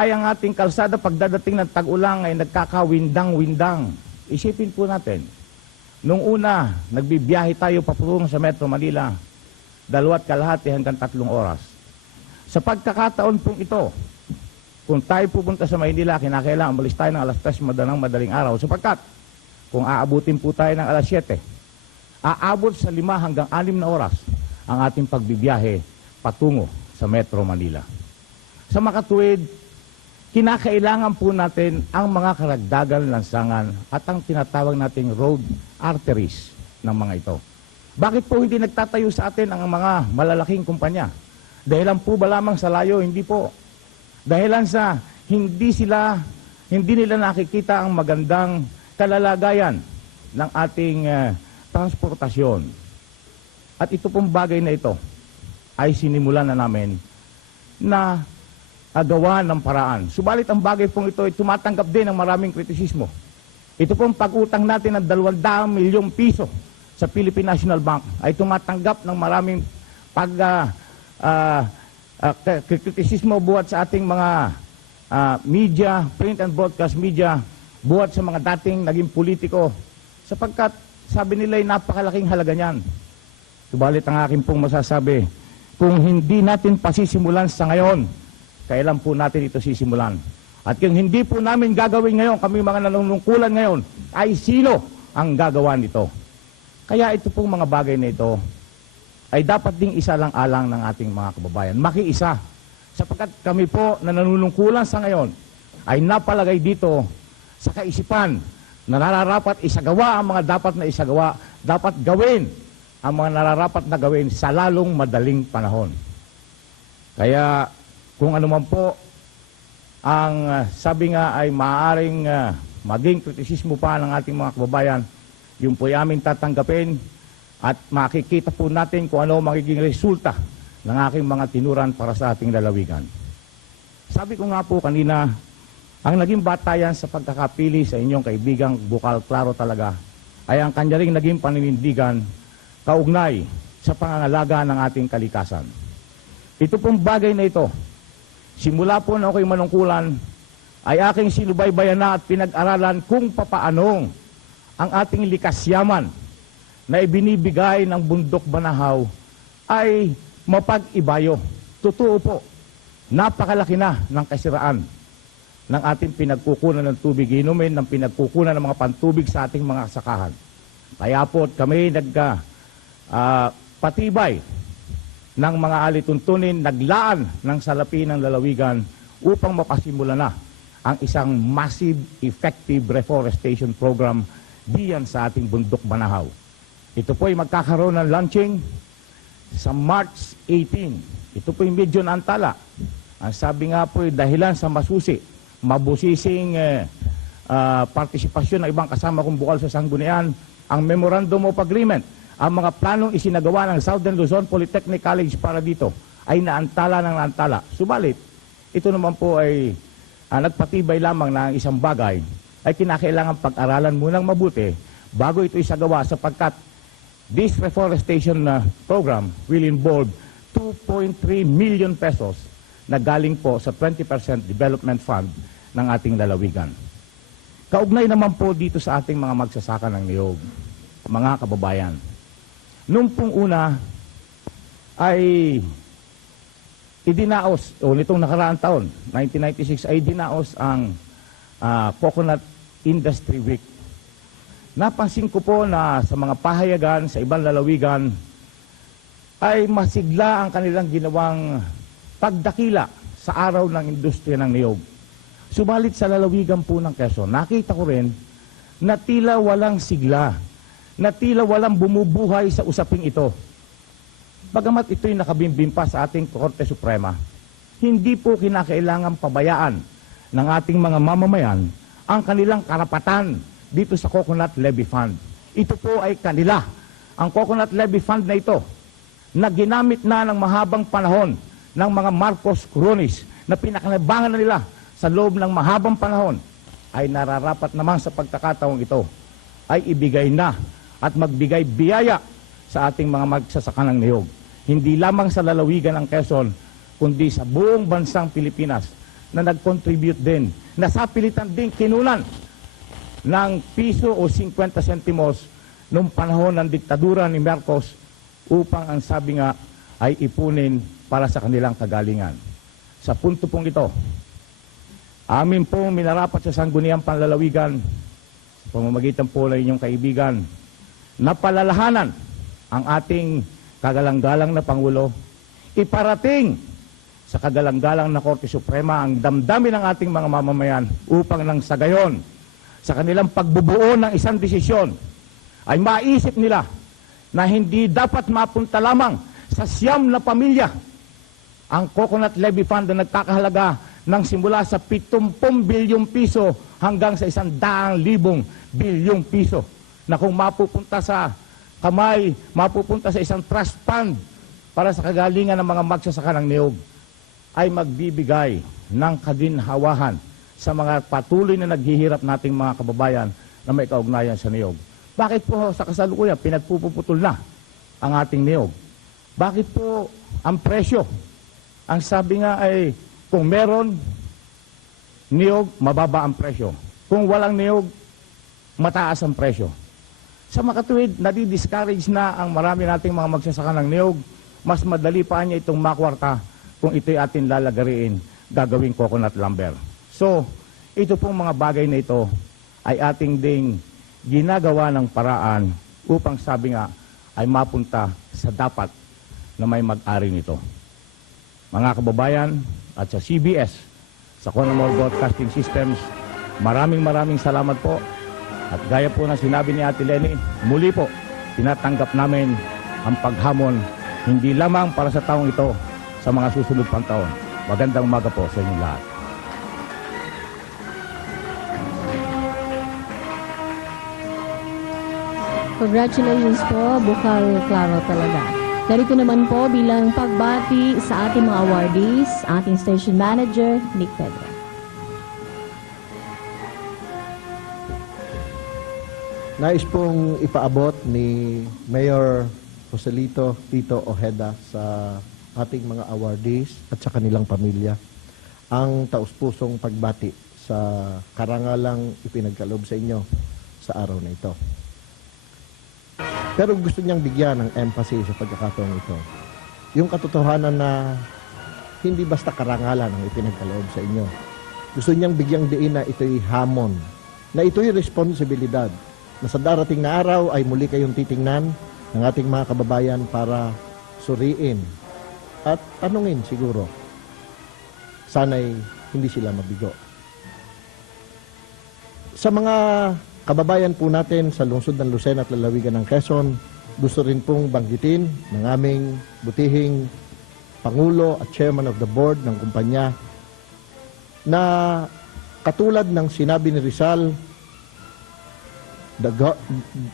Ay ang ating kalsada pagdadating ng tag-ulang ay nagkakawindang-windang. Isipin po natin, nung una, nagbibiyahe tayo papunta sa Metro Manila, 2.5 hanggang 3 oras. Sa pagkakataon pong ito, kung tayo pupunta sa Maynila, kinakailangan umalis tayo ng alas 3 madaling araw, sapagkat kung aabutin po tayo ng alas 7, aabot sa 5 hanggang 6 na oras ang ating pagbibiyahe patungo sa Metro Manila. Sa makatuwid, kinakailangan po natin ang mga karagdagan lansangan at ang tinatawag nating road arteries ng mga ito. Bakit po hindi nagtatayo sa atin ang mga malalaking kumpanya? Dahilan po ba lamang sa layo? Hindi po. Dahilan sa hindi nila nakikita ang magandang kalalagayan ng ating transportasyon. At ito pong bagay na ito ay sinimulan na namin na gawa ng paraan. Subalit ang bagay pong ito ay tumatanggap din ng maraming kritisismo. Ito pong pag-utang natin ng 200 milyong piso sa Philippine National Bank ay tumatanggap ng maraming kritisismo buhat sa ating mga media, print and broadcast media, buhat sa mga dating naging politiko, sapagkat sabi nila ay napakalaking halaga niyan. Subalit ang akin pong masasabi, kung hindi natin pasisimulan sa ngayon, kailan po natin ito sisimulan? At kung hindi po namin gagawin ngayon, kami mga nanunungkulan ngayon, ay sino ang gagawa nito? Kaya ito pong mga bagay na ito ay dapat ding isa lang alang ng ating mga kababayan. Makiisa. Sapagkat kami po na nanunungkulan sa ngayon ay napalagay dito sa kaisipan na nararapat isagawa ang mga dapat na isagawa, dapat gawin ang mga nararapat na gawin sa lalong madaling panahon. Kaya kung ano man po ang sabi nga ay maaaring maging kritisismo pa ng ating mga kababayan, yung po aming tatanggapin at makikita po natin kung ano magiging resulta ng aking mga tinuran para sa ating lalawigan. Sabi ko nga po kanina, ang naging batayan sa pagkakapili sa inyong kaibigang Bukal Claro talaga ay ang kanya ring naging paninindigan kaugnay sa pangangalaga ng ating kalikasan. Ito pong bagay na ito, simula po na ako'y manungkulan, ay aking sinubaybayan na at pinag-aralan kung papaanong ang ating likas yaman na ibinibigay ng bundok Banahaw ay mapag-ibayo. Totoo po, napakalaki na ng kasiraan ng ating pinagkukunan ng tubig inumin, ng pinagkukunan ng mga pantubig sa ating mga sakahan. Kaya po kami patibay ng mga alituntunin, naglaan ng salapi ng lalawigan upang mapasimula na ang isang massive, effective reforestation program diyan sa ating bundok Banahaw. Ito po ay magkakaroon ng launching sa March 18. Ito po ay medyo naantala. Ang sabi nga po ay dahilan sa mabusising partisipasyon ng ibang kasama kong bukal sa sanggunian, ang Memorandum of Agreement, ang mga planong isinagawa ng Southern Luzon Polytechnic College para dito ay naantala ng naantala. Subalit, ito naman po ay nagpatibay lamang na ang isang bagay ay kinakailangan pag-aralan munang mabuti bago ito isagawa sapagkat this reforestation program will involve 2.3 million pesos na galing po sa 20% development fund ng ating lalawigan. Kaugnay naman po dito sa ating mga magsasaka ng niyog, mga kababayan. Nung pong una ay idinaos, o nitong nakaraang taon, 1996, ay idinaos ang Coconut Industry Week. Napansin ko po na sa mga pahayagan, sa ibang lalawigan, ay masigla ang kanilang ginawang pagdakila sa araw ng industriya ng niyog. Subalit sa lalawigan po ng Quezon, nakita ko rin na tila walang sigla, na tila walang bumubuhay sa usaping ito. Bagamat ito'y nakabimbim pa sa ating Korte Suprema, hindi po kinakailangan pabayaan ng ating mga mamamayan ang kanilang karapatan dito sa Coconut Levy Fund. Ito po ay kanila. Ang Coconut Levy Fund na ito, na ginamit na ng mahabang panahon ng mga Marcos Cronies, na pinakinabangan na nila sa loob ng mahabang panahon, ay nararapat naman sa pagkakataong ito ay ibigay na at magbigay biyaya sa ating mga magsasaka ng niyog. Hindi lamang sa lalawigan ng Quezon, kundi sa buong bansang Pilipinas na nag-contribute din, na sa pilitan din kinunan ng piso o 50 sentimos noong panahon ng diktadura ni Marcos upang ang sabi nga ay ipunin para sa kanilang kagalingan. Sa punto pong ito, amin pong minarapat sa sangguniang panlalawigan, sa pamamagitan po ng inyong kaibigan, na palalahanan ang ating kagalang-galang na Pangulo, iparating sa kagalang-galang na Korte Suprema ang damdamin ng ating mga mamamayan upang nang sa gayon, sa kanilang pagbubuo ng isang desisyon, ay maisip nila na hindi dapat mapunta lamang sa 9 na pamilya ang Coconut Levy Fund na nagkakahalaga ng simula sa 70 bilyong piso hanggang sa 100,000 bilyong piso na kung mapupunta sa kamay, mapupunta sa isang trust fund para sa kagalingan ng mga magsasaka ng niyog, ay magbibigay ng kaginhawahan sa mga patuloy na naghihirap nating mga kababayan na may kaugnayan sa niyog. Bakit po sa kasalukuyan pinagpuputol na ang ating niyog? Bakit po ang presyo? Ang sabi nga ay kung meron niyog, mababa ang presyo. Kung walang niyog, mataas ang presyo. Sa makatuwid, nadi-discourage na ang marami nating mga magsasaka ng niyog. Mas madali pa niya itong makwarta kung ito'y atin lalagariin, gagawing coconut lumber. So, ito pong mga bagay na ito ay ating ding ginagawa ng paraan upang sabi nga ay mapunta sa dapat na may mag-ari nito. Mga kababayan at sa CBS, sa Conamore Broadcasting Systems, maraming salamat po. At gaya po na sinabi ni Ate Lenny, muli po, tinatanggap namin ang paghamon hindi lamang para sa taong ito, sa mga susunod pang taon. Magandang umaga po sa inyong lahat. Congratulations po, Bukal Claro talaga. Narito naman po bilang pagbati sa ating mga awardees, ating station manager, Nick Pedro. Nais pong ipaabot ni Mayor Joselito Tito Ojeda sa ating mga awardees at sa kanilang pamilya ang taus-pusong pagbati sa karangalang ipinagkaloob sa inyo sa araw na ito. Pero gusto niyang bigyan ng emphasis sa pagkakataong ito. Yung katotohanan na hindi basta karangalan ang ipinagkaloob sa inyo. Gusto niyang bigyang diin na ito'y hamon, na ito'y responsibilidad, na sa darating na araw ay muli kayong titingnan ng ating mga kababayan para suriin at tanungin siguro. Sana'y hindi sila mabigo. Sa mga kababayan po natin sa lungsod ng Lucena at lalawigan ng Quezon, gusto rin pong banggitin ng aming butihing Pangulo at Chairman of the Board ng kumpanya na katulad ng sinabi ni Rizal,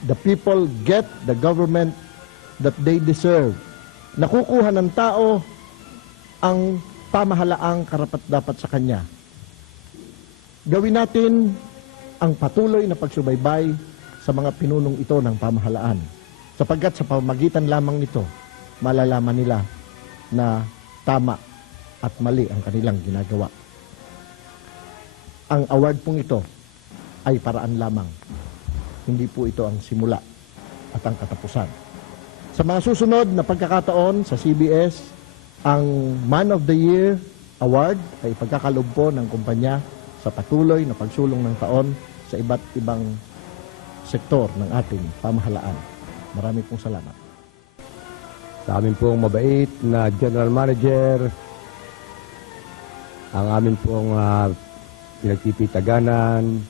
the people get the government that they deserve. Nakukuha ng tao ang pamahalaang karapat-dapat sa kanya. Gawin natin ang patuloy na pagsubaybay sa mga pinunong ito ng pamahalaan. Sapagkat sa pamagitan lamang nito, malalaman nila na tama at mali ang kanilang ginagawa. Ang award pong ito ay paraan lamang. Hindi po ito ang simula at ang katapusan. Sa mga susunod na pagkakataon sa CBS, ang Man of the Year Award ay pagkakaloob po ng kumpanya sa patuloy na pagsulong ng taon sa iba't ibang sektor ng ating pamahalaan. Marami pong salamat. Sa amin pong mabait na General Manager, ang amin pong pinagtititaganan,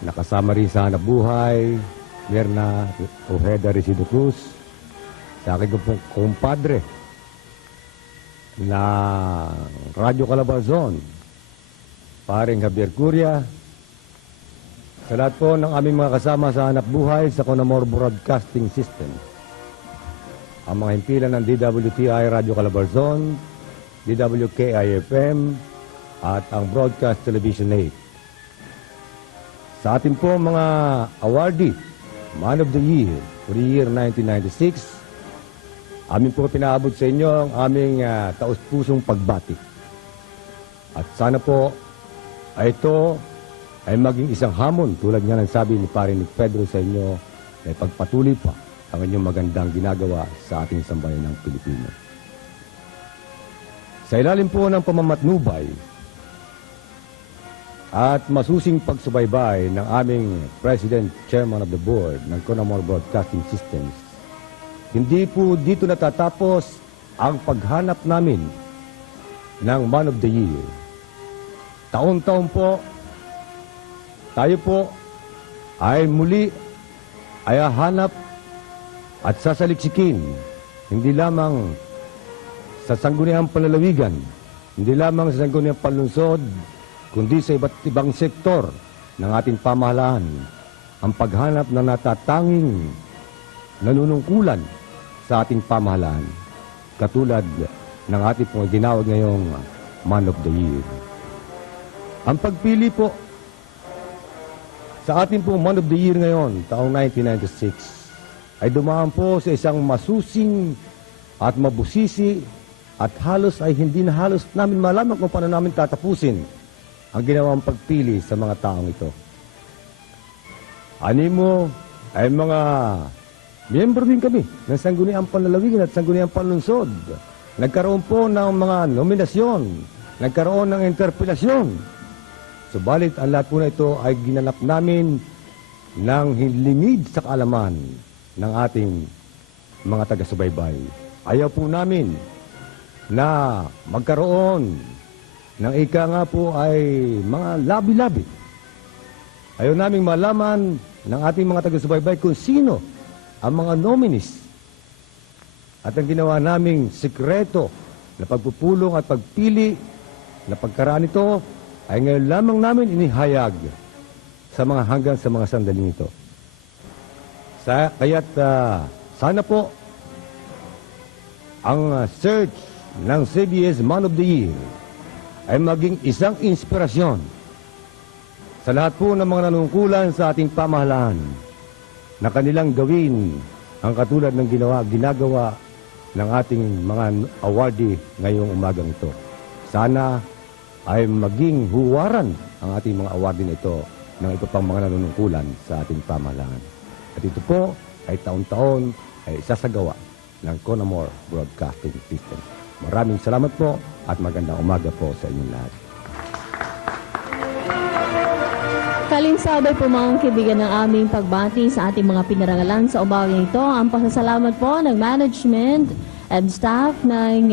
nakasama rin sa hanap buhay, Mirna Ojeda Resido Cruz, sa akin pong kumpadre na Radyo Calabarzon, paring Javier Curia, sa lahat po ng aming mga kasama sa hanap buhay sa Conamore Broadcasting System, ang mga himpilan ng DWTI Radio Calabarzon, DWKI-FM, at ang Broadcast Television 8. Sa ating po mga awardee, Man of the Year for the year 1996, amin po pinaabot sa inyo ang aming taus-pusong pagbati. At sana po ay ito ay maging isang hamon tulad nga ng sabi ni Pare Nick Pedro sa inyo na pagpatuloy pa ang inyong magandang ginagawa sa ating sambayan ng Pilipino. Sa ilalim po ng pamamatnubay at masusing pagsubaybay ng aming President, Chairman of the Board ng Conamore Broadcasting Systems, hindi po dito natatapos ang paghanap namin ng Man of the Year. Taon-taon po, tayo po ay muli ay hahanap at sasaliksikin, hindi lamang sa sangguniang panlalawigan, hindi lamang sa sangguniang panlungsod, kundi sa iba't ibang sektor ng ating pamahalaan, ang paghanap ng natatanging nanunungkulan sa ating pamahalaan, katulad ng ating pong ginawag ngayong Man of the Year. Ang pagpili po sa ating pong Man of the Year ngayon, taong 1996, ay dumaan po sa isang masusing at mabusisi at halos ay hindi na halos namin malaman kung paano namin tatapusin ang ginawang pagpili sa mga taong ito. Animo ay mga miyembro din kami ng Sangguniang Panlalawigan at Sangguniang Panlungsod. Nagkaroon po ng mga nominasyon, nagkaroon ng interpelasyon. Subalit ang lahat po na ito ay ginanap namin ng hinlingid sa kaalaman ng ating mga taga-subaybay. Ayaw po namin na magkaroon ng ika nga po ay mga labi-labi. Ayaw naming malaman ng ating mga taga-subaybay kung sino ang mga nominees. At ang ginawa naming sikreto na pagpupulong at pagpili na pagkaraan ito ay ngayon lamang namin inihayag sa mga hanggang sa mga sandaling ito. Kaya't sana po ang search ng CBS Man of the Year ay maging isang inspirasyon sa lahat po ng mga nanungkulan sa ating pamahalaan na kanilang gawin ang katulad ng ginagawa ng ating mga awardee ngayong umagang ito. Sana ay maging huwaran ang ating mga awardee na ito ng iba pang mga nanunungkulan sa ating pamahalaan. At ito po ay taon-taon ay isasagawa ng Conamore Broadcasting System. Maraming salamat po at magandang umaga po sa inyong lahat. Kalinsabay po mga kaibigan ng aming pagbati sa ating mga pinarangalan sa umagang ito. Ang pasasalamat po ng management and staff ng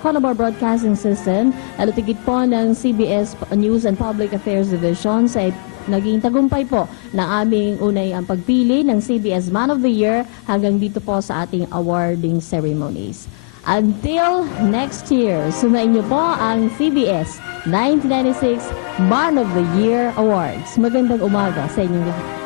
Conamore Broadcasting System, alatigit po ng CBS News and Public Affairs Division sa naging tagumpay po ng aming unay ang pagpili ng CBS Man of the Year hanggang dito po sa ating awarding ceremonies. Until next year, sumain niyo po ang CBS 1996 Man of the Year Awards. Magandang umaga sa inyong lahat.